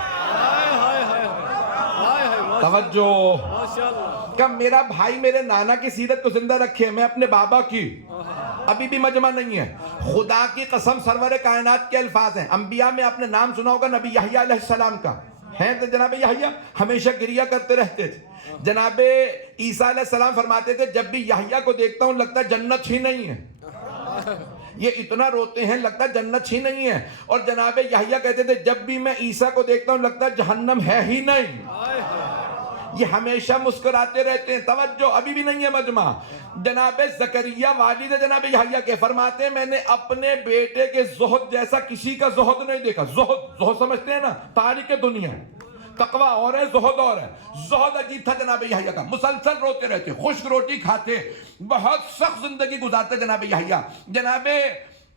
توجہ. کہ میرا بھائی میرے نانا کی سیرت کو زندہ رکھے، میں اپنے بابا کی. ابھی بھی مجمع نہیں ہے. خدا کی قسم سرور کائنات کے الفاظ ہیں. انبیاء میں آپ نے نام سنا ہوگا نبی یحییٰ علیہ السلام کا. ہیں تو جناب یحییٰ ہمیشہ گریہ کرتے رہتے تھے. جناب عیسیٰ علیہ السلام فرماتے تھے جب بھی یحییٰ کو دیکھتا ہوں لگتا ہے جنت ہی نہیں ہے. یہ اتنا روتے ہیں لگتا ہے جنت ہی نہیں ہے. اور جناب یحییٰ کہتے تھے جب بھی میں عیسیٰ کو دیکھتا ہوں لگتا ہے جہنم ہے ہی نہیں. یہ ہمیشہ مسکراتے رہتے ہیں. توجہ، ابھی بھی نہیں ہے مجمع. جناب زکریا والد جناب یحییٰ کے فرماتے ہیں میں نے اپنے بیٹے کے زہد جیسا کسی کا زہد نہیں دیکھا. زہد سمجھتے ہیں نا، تاریخ دنیا. تقویٰ اور ہے، زہد اور ہے. زہد عجیب تھا جناب یحییٰ کا. مسلسل روتے رہتے، خشک روٹی کھاتے، بہت سخت زندگی گزارتے جناب یحییٰ. جناب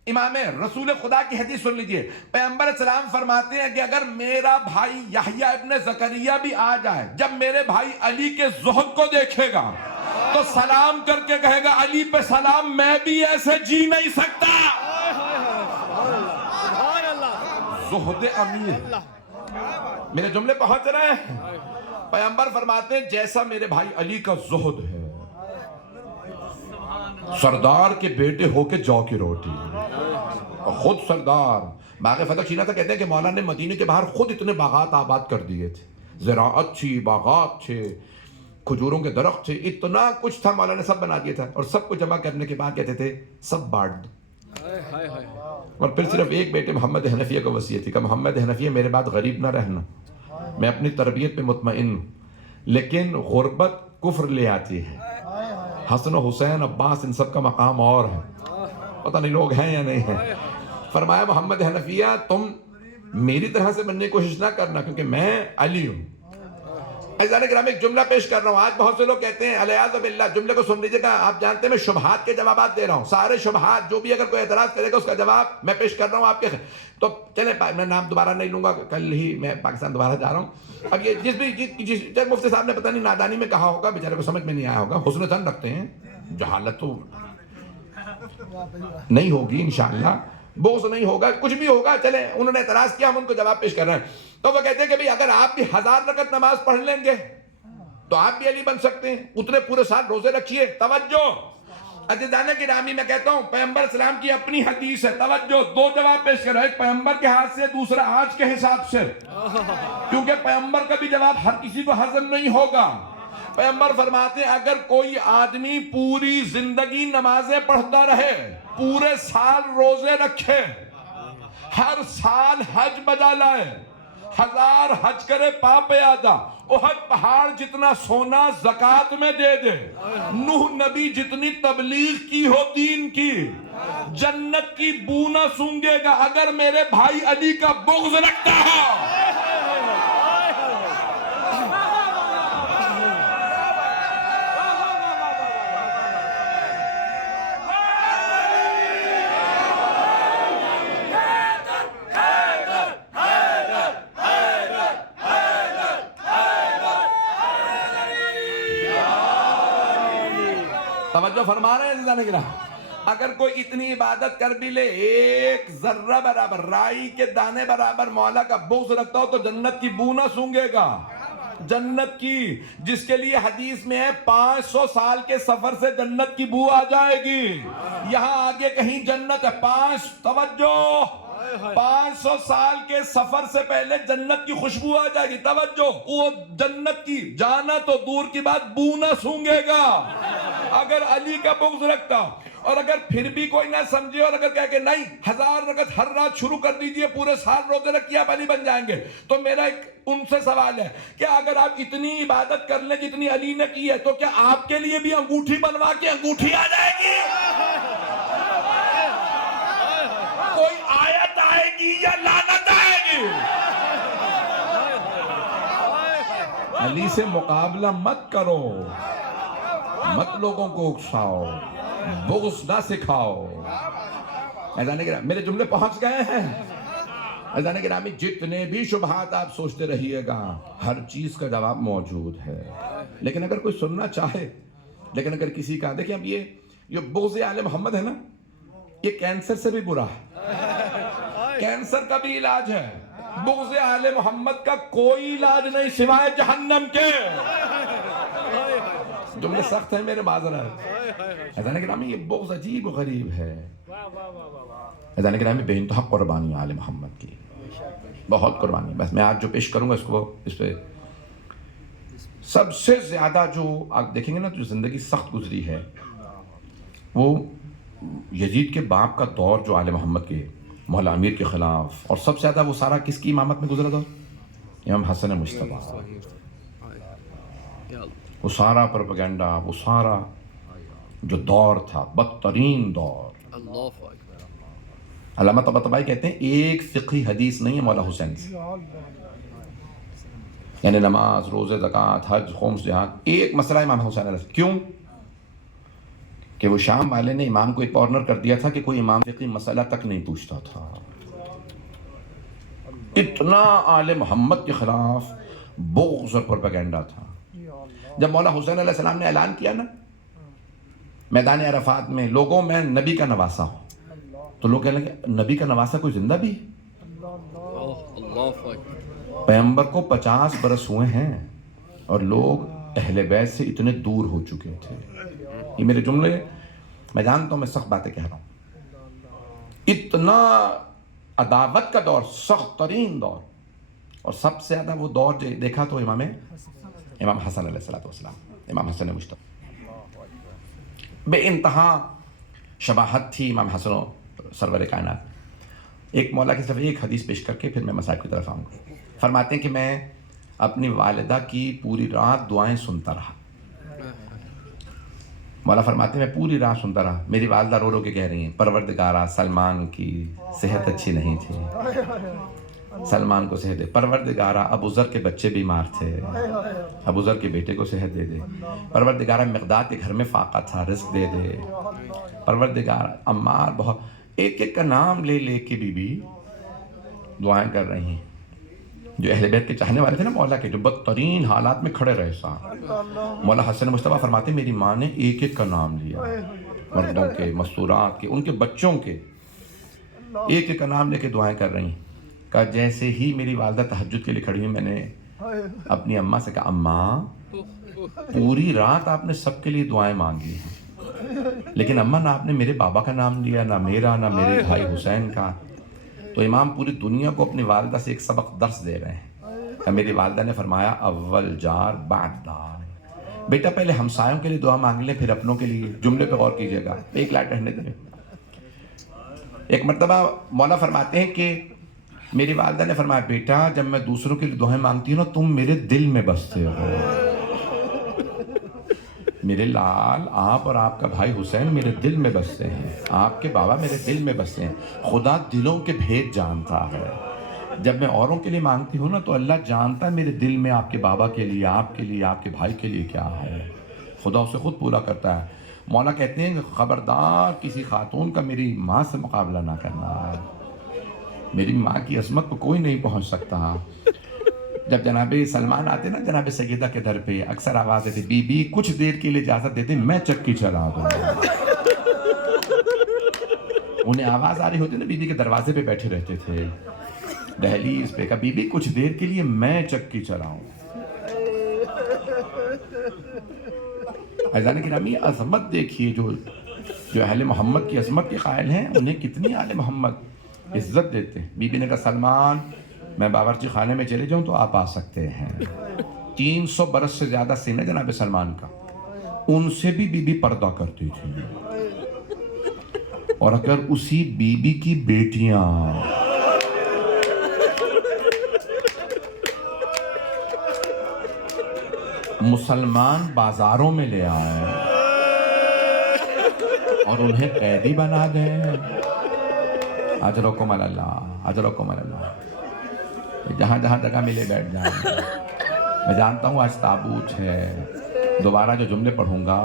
امام رسول خدا کی حدیث سن لیجئے. پیغمبر السلام فرماتے ہیں کہ اگر میرا بھائی یحییٰ ابن زکریا بھی آ جائے، جب میرے بھائی علی کے زہد کو دیکھے گا تو سلام کر کے کہے گا علی پہ سلام، میں بھی ایسے جی نہیں سکتا. زہد امیر. میرے جملے پہنچ رہے ہیں؟ پیغمبر فرماتے ہیں جیسا میرے بھائی علی کا زہد ہے، سردار کے بیٹے ہو کے جو کی روٹی، اور خود سردار. باغ فتح شیرہ تھا، کہتے ہیں کہ مولا نے مدینے کے باہر خود اتنے باغات آباد کر دیے تھے. زراعت تھی، باغات تھے، کھجوروں کے درخت تھے، اتنا کچھ تھا مولا نے سب بنا دیا تھا. اور سب کو جمع کرنے کے بعد کہتے تھے سب بانٹ دو. اور پھر صرف ایک بیٹے محمد حنفیہ کو وصیت تھی کہ محمد حنفیہ میرے بعد غریب نہ رہنا، میں اپنی تربیت پہ مطمئن ہوں، لیکن غربت کفر لے آتی ہے۔ حسن و حسین عباس ان سب کا مقام اور ہے، پتہ نہیں لوگ ہیں یا نہیں ہیں۔ فرمایا محمد حنفیہ تم میری طرح سے بننے کی کوشش نہ کرنا، کیونکہ میں علی ہوں۔ عزیزان کرام ایک جملہ پیش کر رہا ہوں، آج بہت سے لوگ کہتے ہیں علیہ باللہ، جملے کو سن لیجیے گا، آپ جانتے ہیں میں شبہات کے جوابات دے رہا ہوں، سارے شبہات، جو بھی اگر کوئی اعتراض کرے گا اس کا جواب میں پیش کر رہا ہوں آپ کے۔ تو چلیں میں نام دوبارہ نہیں لوں گا، کل ہی میں پاکستان دوبارہ جا رہا ہوں۔ اب یہ جس مفتی صاحب نے پتہ نہیں نادانی میں کہا ہوگا، بیچارے کو سمجھ میں نہیں آیا ہوگا، حسن ظن رکھتے ہیں، جہالت تو نہیں ہوگی انشاءاللہ، بغض نہیں ہوگا، کچھ بھی ہوگا، چلیں انہوں نے اعتراض کیا، ہم ان کو جواب پیش کر رہے ہیں۔ تو وہ کہتے ہیں کہ بھئی اگر آپ بھی 1000 رکعت نماز پڑھ لیں گے تو آپ بھی علی بن سکتے ہیں، اتنے پورے سال روزے رکھیے۔ توجہ عزیزان گرامی، میں کہتا ہوں پیغمبر اسلام کی اپنی حدیث ہے، توجہ، 2 جواب پیش کر رہا ہے، ایک پیغمبر کے ہاتھ سے، دوسرا آج کے حساب سے، کیونکہ پیغمبر کا بھی جواب ہر کسی کو ہضم نہیں ہوگا۔ پیغمبر فرماتے ہیں اگر کوئی آدمی پوری زندگی نمازیں پڑھتا رہے، پورے سال روزے رکھے، ہر سال حج بجا لائے، 1000 حج کرے پاپ آدھا، احد پہاڑ جتنا سونا زکوٰۃ میں دے دے، نوح نبی جتنی تبلیغ کی ہو دین کی، جنت کی بو نہ سونگے گا اگر میرے بھائی علی کا بغض رکھتا ہے۔ توجہ فرما رہے ہیں عزیزان گرامی، اگر کوئی اتنی عبادت کر بھی لے، ایک ذرہ برابر، رائی کے دانے برابر مولا کا بغض رکھتا ہو تو جنت کی بو نہ سونگے گا، جنت کی، جس کے لیے حدیث میں ہے 500 سال کے سفر سے جنت کی بو آ جائے گی۔ یہاں آگے کہیں جنت ہے، 500 سال کے سفر سے پہلے جنت کی خوشبو آ جائے گی، توجہ، وہ جنت کی جانا تو دور کی بات، بو نہ سونگے گا اگر علی کا بغض رکھتا۔ اور اگر پھر بھی کوئی نہ سمجھے اور اگر کہے کہ نہیں 1000 رکعت ہر رات شروع کر دیجئے، پورے سال روزے رکھیے آپ علی بن جائیں گے، تو میرا ایک ان سے سوال ہے کہ اگر آپ اتنی عبادت کر لیں جتنی علی نے کی ہے تو کیا آپ کے لیے بھی انگوٹھی بنوا کے انگوٹھی آ جائے گی؟ کوئی آیت آئے گی یا لعنت آئے گی؟ علی سے مقابلہ مت کرو، مت لوگوں کو اکساؤ، بغض نہ سکھاؤ۔ عزیزان گرامی میرے جملے پہنچ گئے ہیں؟ عزیزان گرامی جتنے بھی شبہات آپ سوچتے رہیے گا، ہر چیز کا جواب موجود ہے، لیکن اگر کوئی سننا چاہے، لیکن اگر کسی کا، دیکھیں اب یہ بغض آل محمد ہے نا، یہ کینسر سے بھی برا ہے، کینسر کا بھی علاج ہے، بغض آل محمد کا کوئی علاج نہیں سوائے جہنم کے۔ جملے سخت ہیں میرے معذرت۔ عزیزان گرامی یہ بغض عجیب و غریب ہے۔ عزیزان گرامی بے انتہا قربانی آل محمد کی، بہت قربانی۔ بس میں آج جو پیش کروں گا اس پہ سب سے زیادہ جو آپ دیکھیں گے نا، جو زندگی سخت گزری ہے، وہ یزید کے باپ کا دور جو آل محمد کے مولا امیر کے خلاف، اور سب سے زیادہ وہ سارا کس کی امامت میں گزرا دور؟ امام حسن مجتبیٰ۔ وہ سارا پروپیگنڈا، وہ سارا جو دور تھا، بدترین دور۔ علامہ طباطبائی کہتے ہیں ایک فقہی حدیث نہیں ہے مولا حسین سے، یعنی نماز، روزے، زکوٰۃ، حج، خمس، جہاد، ایک مسئلہ امام حسین علیہ السلام۔ کیوں؟ کہ وہ شام والے نے امام کو ایک کارنر کر دیا تھا کہ کوئی امام فقہی مسئلہ تک نہیں پوچھتا تھا۔ اتنا آل محمد کے خلاف بغض اور پروپیگنڈا تھا۔ جب مولا حسین علیہ السلام نے اعلان کیا نا میدان عرفات میں، لوگوں میں نبی کا نواسا ہوں، تو لوگ کہنے لگے نبی کا نواسا کوئی زندہ بھی؟ پیغمبر کو 50 برس ہوئے ہیں اور لوگ اہل بیت سے اتنے دور ہو چکے تھے۔ یہ میرے جملے، میں جانتا ہوں میں سخت باتیں کہہ رہا ہوں، اتنا عداوت کا دور، سخت ترین دور، اور سب سے زیادہ وہ دور دیکھا تو امام حسن علیہ السلام، امام حسن مجتبیٰ۔ بے انتہا شباہت تھی امام حسن و سرور کائنات، ایک مولا کی صرف ایک حدیث پیش کر کے پھر میں مسائل کی طرف آؤں گا. فرماتے ہیں کہ میں اپنی والدہ کی پوری رات دعائیں سنتا رہا. مولا فرماتے ہیں میں پوری رات سنتا رہا. میری والدہ رو رو کے کہہ رہی ہیں پروردگارا سلمان کی صحت اچھی نہیں تھی، سلمان کو صحت دے. پروردگارا ابو ذر کے بچے بیمار تھے، ابو ذر کے بیٹے کو صحت دے دے. پروردگارا مقداد کے گھر میں فاقہ تھا، رزق دے دے. پروردگار عمار بہت، ایک ایک کا نام لے لے کے بی بی دعائیں کر رہی ہیں. جو اہل بیت کے چاہنے والے تھے نا مولا کے، جو بدترین حالات میں کھڑے رہے صاحب. مولا حسن مصطفیٰ فرماتے میری ماں نے ایک ایک کا نام لیا، مردوں کے، مستورات کے، ان کے بچوں کے، ایک ایک کا نام لے کے دعائیں کر رہی ہیں. کہا جیسے ہی میری والدہ تہجد کے لیے کھڑی ہوئی، میں نے اپنی اماں سے کہا اماں پوری رات آپ نے سب کے لیے دعائیں مانگی ہیں، لیکن اماں نہ آپ نے میرے بابا کا نام لیا، نہ میرا، نہ میرے بھائی حسین کا. تو امام پوری دنیا کو اپنی والدہ سے ایک سبق درس دے رہے ہیں. میری والدہ نے فرمایا اول جار بعد دار، بیٹا پہلے ہمسایوں کے لیے دعا مانگ لیں پھر اپنوں کے لیے. جملے پہ غور کیجیے گا، ایک لائٹ رہنے دیں. ایک مرتبہ مولا فرماتے ہیں کہ میری والدہ نے فرمایا بیٹا جب میں دوسروں کے لیے دعائیں مانگتی ہوں نا تم میرے دل میں بستے ہو. میرے لال آپ اور آپ کا بھائی حسین میرے دل میں بستے ہیں، آپ کے بابا میرے دل میں بستے ہیں. خدا دلوں کے بھید جانتا ہے. جب میں اوروں کے لیے مانگتی ہوں نا تو اللہ جانتا ہے میرے دل میں آپ کے بابا کے لیے، آپ کے لیے، آپ کے بھائی کے لیے کیا ہے. خدا اسے خود پورا کرتا ہے. مولا کہتے ہیں کہ خبردار کسی خاتون کا میری ماں سے مقابلہ نہ کرنا. میری ماں کی عظمت کو کوئی نہیں پہنچ سکتا. جب جناب سلمان آتے نا جناب سیدہ کے در پہ، اکثر آواز دیتے بی بی کچھ دیر کے لیے اجازت دیتے میں چکی چلا دوں. انہیں آواز آ رہی ہوتی نا، بی بی کے دروازے پہ بیٹھے رہتے تھے دہلیز پہ. کہا بی بی کچھ دیر کے لیے میں چکی چلاؤں. عزیزان گرامی عظمت دیکھیے، جو اہل محمد کی عظمت کے قائل ہیں انہیں کتنی آل محمد عزت دیتے ہیں. بی بی نے کہا سلمان میں باورچی خانے میں چلے جاؤں تو آپ آ سکتے ہیں. 300 برس سے زیادہ سن ہے جناب سلمان کا، ان سے بھی بی بی پردہ کرتی تھی. اور اگر اسی بی بی کی بیٹیاں مسلمان بازاروں میں لے آئے اور انہیں قیدی بنا دیں، اجرکم اللہ، اجرکم اللہ. جہاں جہاں جگہ ملے بیٹھ جائیں. میں جانتا ہوں آج تابوت ہے، دوبارہ جو جملے پڑھوں گا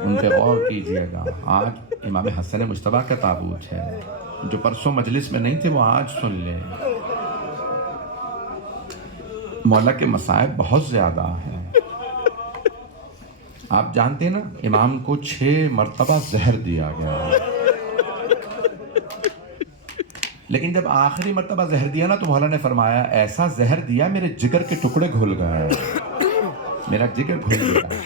ان پہ غور کیجئے گا. آج امام حسن مجتبیٰ کا تابوت ہے، جو پرسوں مجلس میں نہیں تھے وہ آج سن لیں. مولا کے مصائب بہت زیادہ ہیں. آپ جانتے ہیں نا امام کو 6 مرتبہ زہر دیا گیا، لیکن جب آخری مرتبہ زہر دیا نا تو مولا نے فرمایا ایسا زہر دیا میرے جگر کے ٹکڑے گھل گئے، میرا جگر گھل گیا.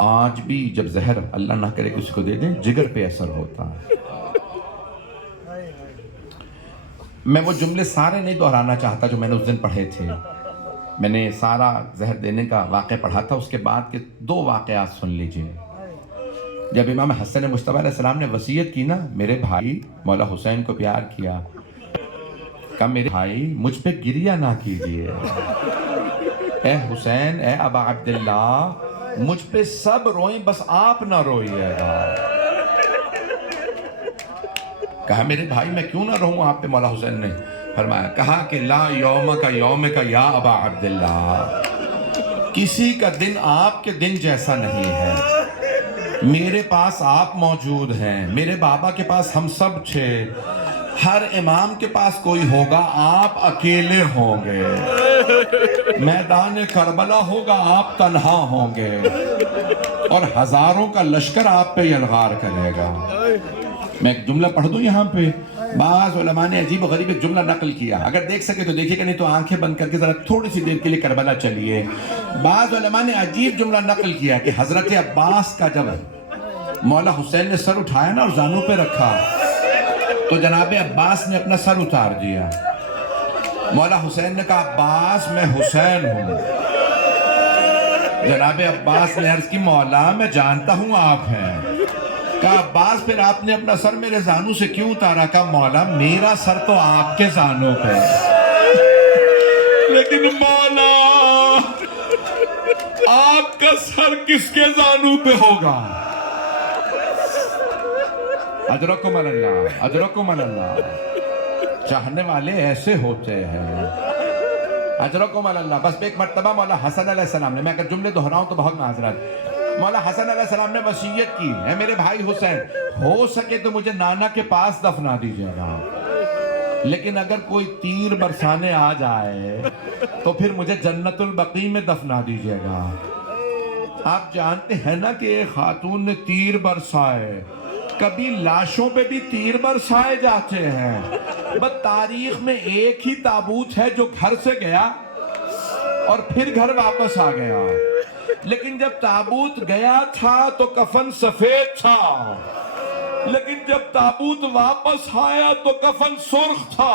آج بھی جب زہر اللہ نہ کرے کسی کو دے دیں جگر پہ اثر ہوتا ہے. میں وہ جملے سارے نہیں دہرانا چاہتا جو میں نے اس دن پڑھے تھے. میں نے سارا زہر دینے کا واقعہ پڑھا تھا، اس کے بعد کے 2 واقعات سن لیجئے. جب امام حسن مجتبیٰ علیہ السلام نے وصیت کی نا، میرے بھائی مولا حسین کو پیار کیا، کہا میرے بھائی مجھ پہ گریہ نہ کیجئے، اے حسین، اے ابا عبداللہ مجھ پہ سب روئیں بس آپ نہ روئیے گا. کہا میرے بھائی میں کیوں نہ رہوں آپ پہ؟ مولا حسین نے فرمایا، کہا کہ لا یوم کا یوم کا یا ابا عبداللہ، کسی کا دن آپ کے دن جیسا نہیں ہے. میرے پاس آپ موجود ہیں، میرے بابا کے پاس ہم سب تھے، ہر امام کے پاس کوئی ہوگا، آپ اکیلے ہوں گے. میدان کربلا ہوگا، آپ تنہا ہوں گے، اور ہزاروں کا لشکر آپ پہ یلغار کرے گا. میں ایک جملہ پڑھ دوں یہاں پہ. بعض علماء نے عجیب و غریب ایک جملہ نقل کیا، اگر دیکھ سکے تو دیکھیے گا، نہیں تو آنکھیں بند کر کے ذرا تھوڑی سی دیر کے لیے کربلا چلیے. بعض علماء نے عجیب جملہ نقل کیا کہ حضرت عباس کا جب مولا حسین نے سر اٹھایا نا اور زانوں پہ رکھا تو جناب عباس نے اپنا سر اتار دیا. مولا حسین نے کہا عباس میں حسین ہوں. جناب عباس نے عرض کی مولا میں جانتا ہوں آپ ہیں. کہا عباس پھر آپ نے اپنا سر میرے زانوں سے کیوں اتارا؟ کہا مولا میرا سر تو آپ کے زانوں پہ لیکن مولا آپ کا سر کس کے زانوں پہ ہوگا؟ اجرکم اللہ، اجرکم اللہ. چاہنے والے ایسے ہوتے ہیں. اجرکم اللہ. بس ایک مرتبہ مولا حسن علیہ السلام نے، میں اگر جملے دہراؤں تو بہت معذرت، مولا حسن علیہ السلام نے وصیت کی ہے میرے بھائی حسین ہو سکے تو مجھے نانا کے پاس دفنا دیجیے گا، لیکن اگر کوئی تیر برسانے آ جائے تو پھر مجھے جنت البقیع میں دفنا دیجیے گا. آپ جانتے ہیں نا کہ ایک خاتون نے تیر برسائے، کبھی لاشوں پہ بھی تیر برسائے جاتے ہیں. بس تاریخ میں ایک ہی تابوت ہے جو گھر سے گیا اور پھر گھر واپس آ گیا، لیکن جب تابوت گیا تھا تو کفن سفید تھا، لیکن جب تابوت واپس آیا تو کفن سرخ تھا.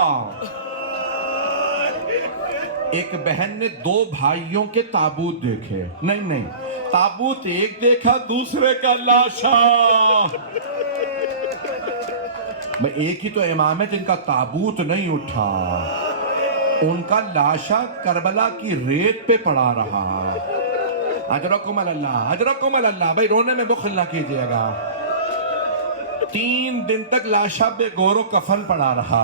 ایک بہن نے 2 بھائیوں کے تابوت دیکھے، نہیں تابوت ایک دیکھا دوسرے کا لاشا. میں ایک ہی تو امام ہے جن کا تابوت نہیں اٹھا، ان کا لاشا کربلا کی ریت پہ پڑا رہا. اجرکم اللہ، اجرکم اللہ. بھائی رونے میں بخل نہ کیجئے گا. 3 دن تک لاشا بے گور و کفن پڑا رہا.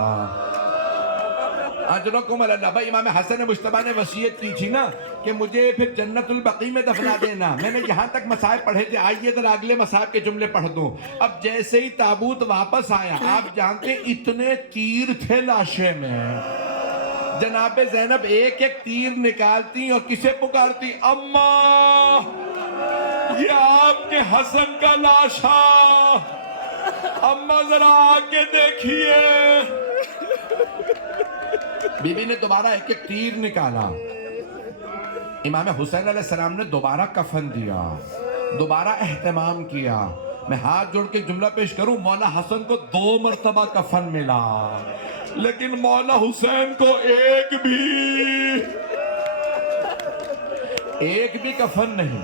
اجرکم اللہ. بھائی امام حسن مجتبیٰ نے وصیت کی تھی نا کہ مجھے پھر جنت البقیع میں دفنا دینا. میں نے یہاں تک مصائب پڑھے تھے، آئیے ذرا اگلے مصائب کے جملے پڑھ دوں. اب جیسے ہی تابوت واپس آیا، آپ جانتے اتنے تیر تھے لاشے میں، جناب زینب ایک ایک تیر نکالتی اور کسے پکارتی؟ اماں یہ آپ کے حسن کا لاشا، اماں ذرا آگے دیکھیے. بی بی نے دوبارہ ایک ایک تیر نکالا. امام حسین علیہ السلام نے دوبارہ کفن دیا، دوبارہ اہتمام کیا. میں ہاتھ جوڑ کے جملہ پیش کروں، مولا حسن کو 2 مرتبہ کفن ملا، لیکن مولا حسین کو ایک بھی کفن نہیں.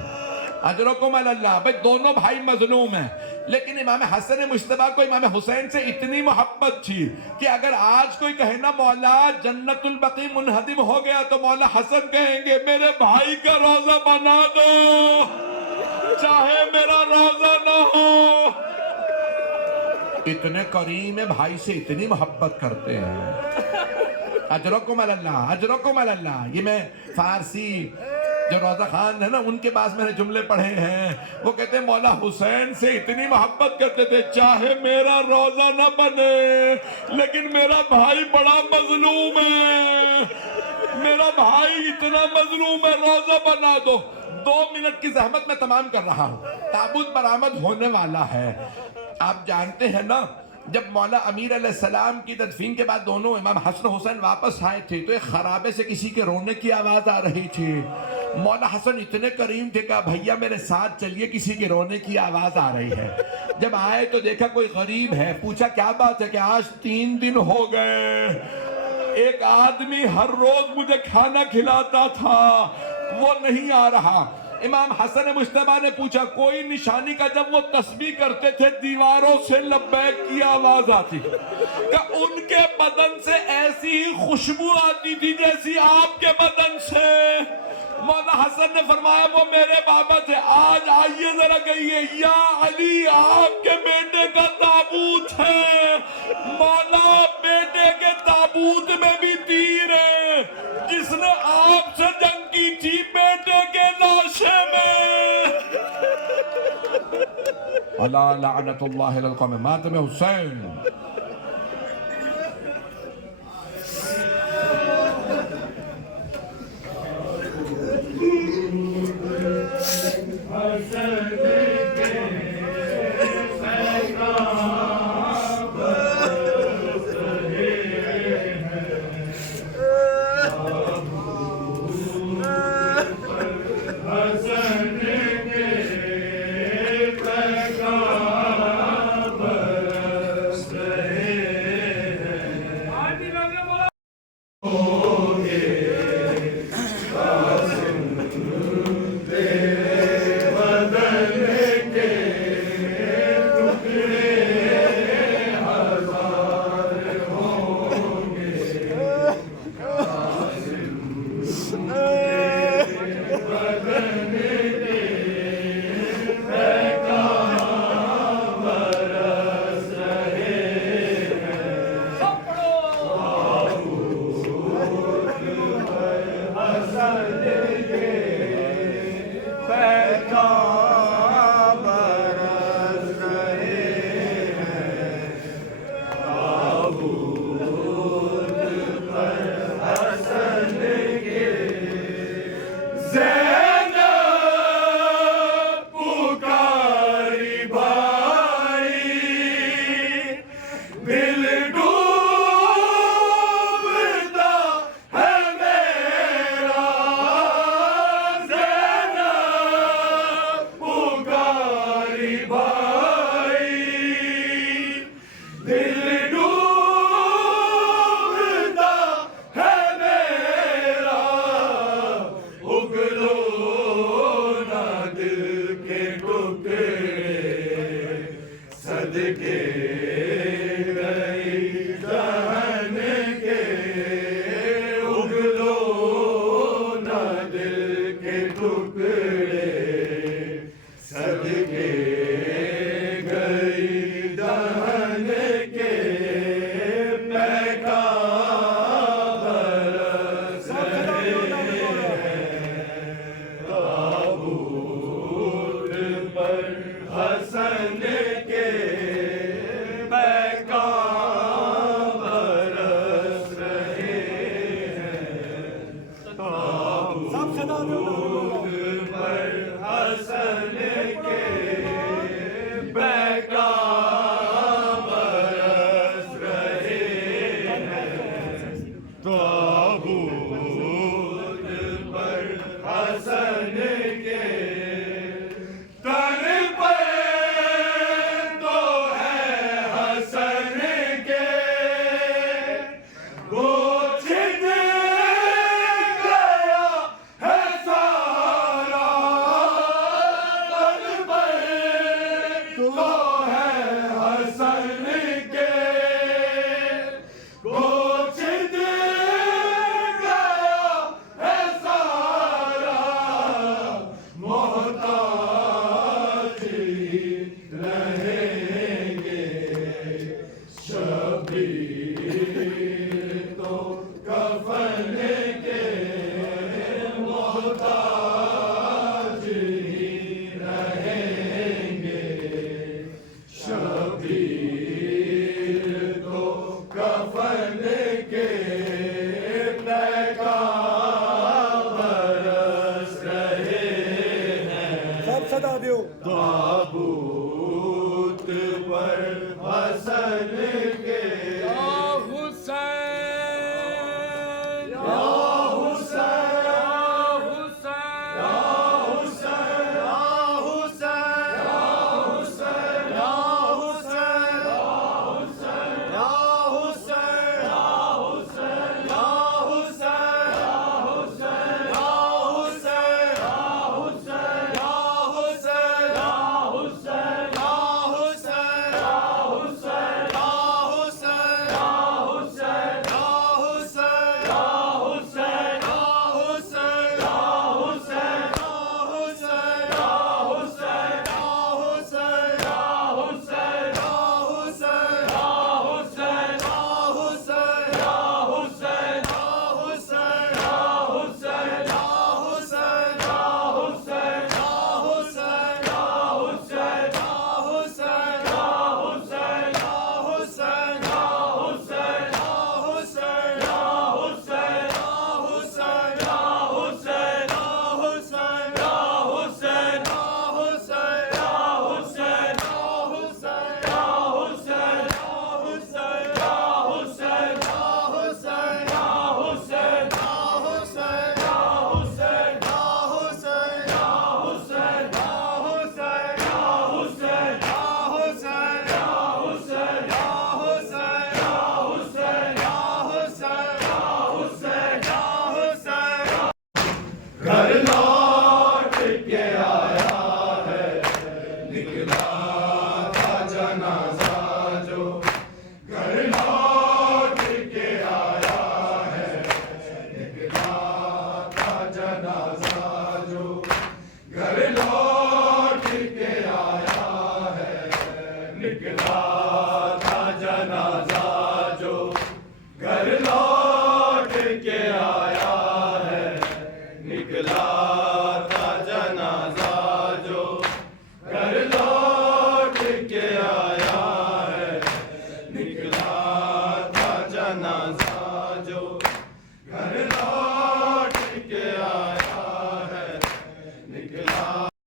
اجرکم اللہ. بھائی دونوں بھائی مظلوم ہیں، لیکن امام حسن مجتبیٰ کو امام حسین سے اتنی محبت تھی کہ اگر آج کوئی کہے نا مولا جنت البقیع منہدم ہو گیا تو مولا حسن کہیں گے میرے بھائی کا روزہ بنا دو چاہے میرا روزہ نہ ہو. اتنے کریم بھائی سے اتنی محبت کرتے ہیں. اجرکم اللہ، اجرکم اللہ. یہ میں فارسی جو روزہ خان ہے نا ان کے پاس میں نے جملے پڑھے ہیں، وہ کہتے ہیں مولا حسین سے اتنی محبت کرتے تھے چاہے میرا روزہ نہ بنے لیکن میرا بھائی بڑا مظلوم ہے، میرا بھائی اتنا مظلوم ہے، روزہ بنا دو. 2 منٹ کی زحمت میں تمام کر رہا ہوں. تابوت برآمد ہونے والا ہے. آپ جانتے ہیں نا جب مولا امیر علیہ السلام کی تدفین کے بعد دونوں امام حسن حسین واپس آئے تھے تو ایک خرابے سے کسی کے رونے کی آواز آ رہی تھی. مولا حسن اتنے کریم تھے، کہا بھیا میرے ساتھ چلیے کسی کے رونے کی آواز آ رہی ہے. جب آئے تو دیکھا کوئی غریب ہے، پوچھا کیا بات ہے؟ کہ آج 3 دن ہو گئے، ایک آدمی ہر روز مجھے کھانا کھلاتا تھا وہ نہیں آ رہا. امام حسن مجتبیٰ نے پوچھا کوئی نشانی کا؟ جب وہ تسبیح کرتے تھے دیواروں سے لبیک کی آواز آتی کہ ان کے بدن سے ایسی ہی خوشبو آتی تھی جیسی آپ کے بدن سے. مولا حسن نے فرمایا وہ میرے بابا تھے، آج آئیے ذرا کہیے یا علی آپ کے بیٹے کا تابوت ہے. مولا بیٹے کے تابوت میں بھی تیر ہے، جس نے آپ سے جنگ کی تھی بیٹے کے لاشے میں. اللہ لعنت اللہ علی القوم ماتم حسین.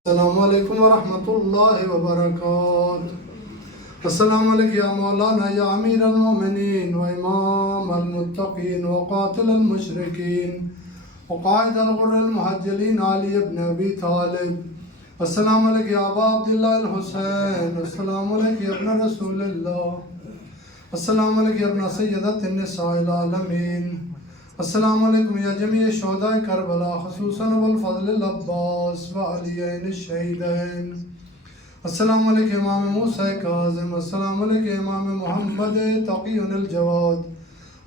السلام علیکم ورحمۃ اللہ وبرکاتہ. السلام علیکم یا مولانا یا امیر المومنین و امام المتقین وقاتل المشرکین وقائد الغر المحجلین علی ابن ابی طالب. السلام علیکم یا ابا عبداللہ الحسین. السلام علیکم یا ابن رسول اللہ. السلام علیکم یا ابن سیدت النساء العالمین. السلام علیکم یا جمیع شہداء کربلا خصوصاً والفضل العباس و علیین الشہیدین. السلام علیکم امام موسیٰ کاظم. السلام علیکم امام محمد تقی الجواد.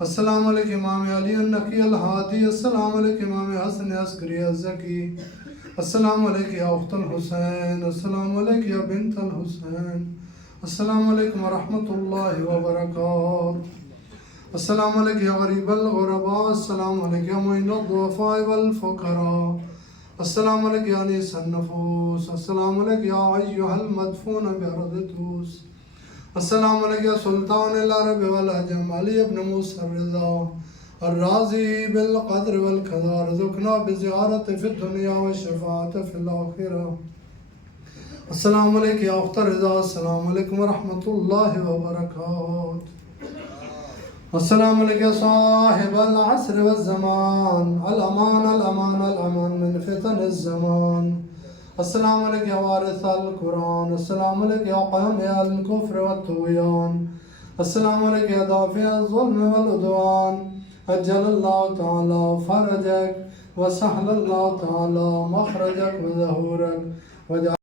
السلام علیکم امام علی النقی الہادی. السلام علیکم امام حسن عسکری الزکی. السلام علیکم یا اخت الحسین. السلام علیکم یا بنت الحسین. السلام علیکم ورحمۃ اللہ وبرکاتہ. السلام علیکم یا غریب الغرباء. السلام علیکم یا معین الضعفاء والفقراء. السلام علیکم یا انیس النفوس. السلام علیکم یا ایہا المدفون بارض طوس. السلام علیکم یا سلطان العرب والعجم علی ابن موسیٰ الرضا الراضی بالقدر والقضا. رزقنا بزیارت فی الدنیا والشفاعت فی الآخرہ. السلام علیکم یا اخت رضا. السلام علیکم ورحمۃ اللہ وبرکاتہ. السلام عليك يا صاحب العصر والزمان، الأمان الأمان الأمان من فتن الزمان. السلام عليك يا وارث القرآن، السلام عليك يا قامع الكفر والطغيان، السلام عليك يا دافع الظلم والعدوان. أجل الله تعالى فرجك وسهل الله تعالى مخرجك وظهورك وجعل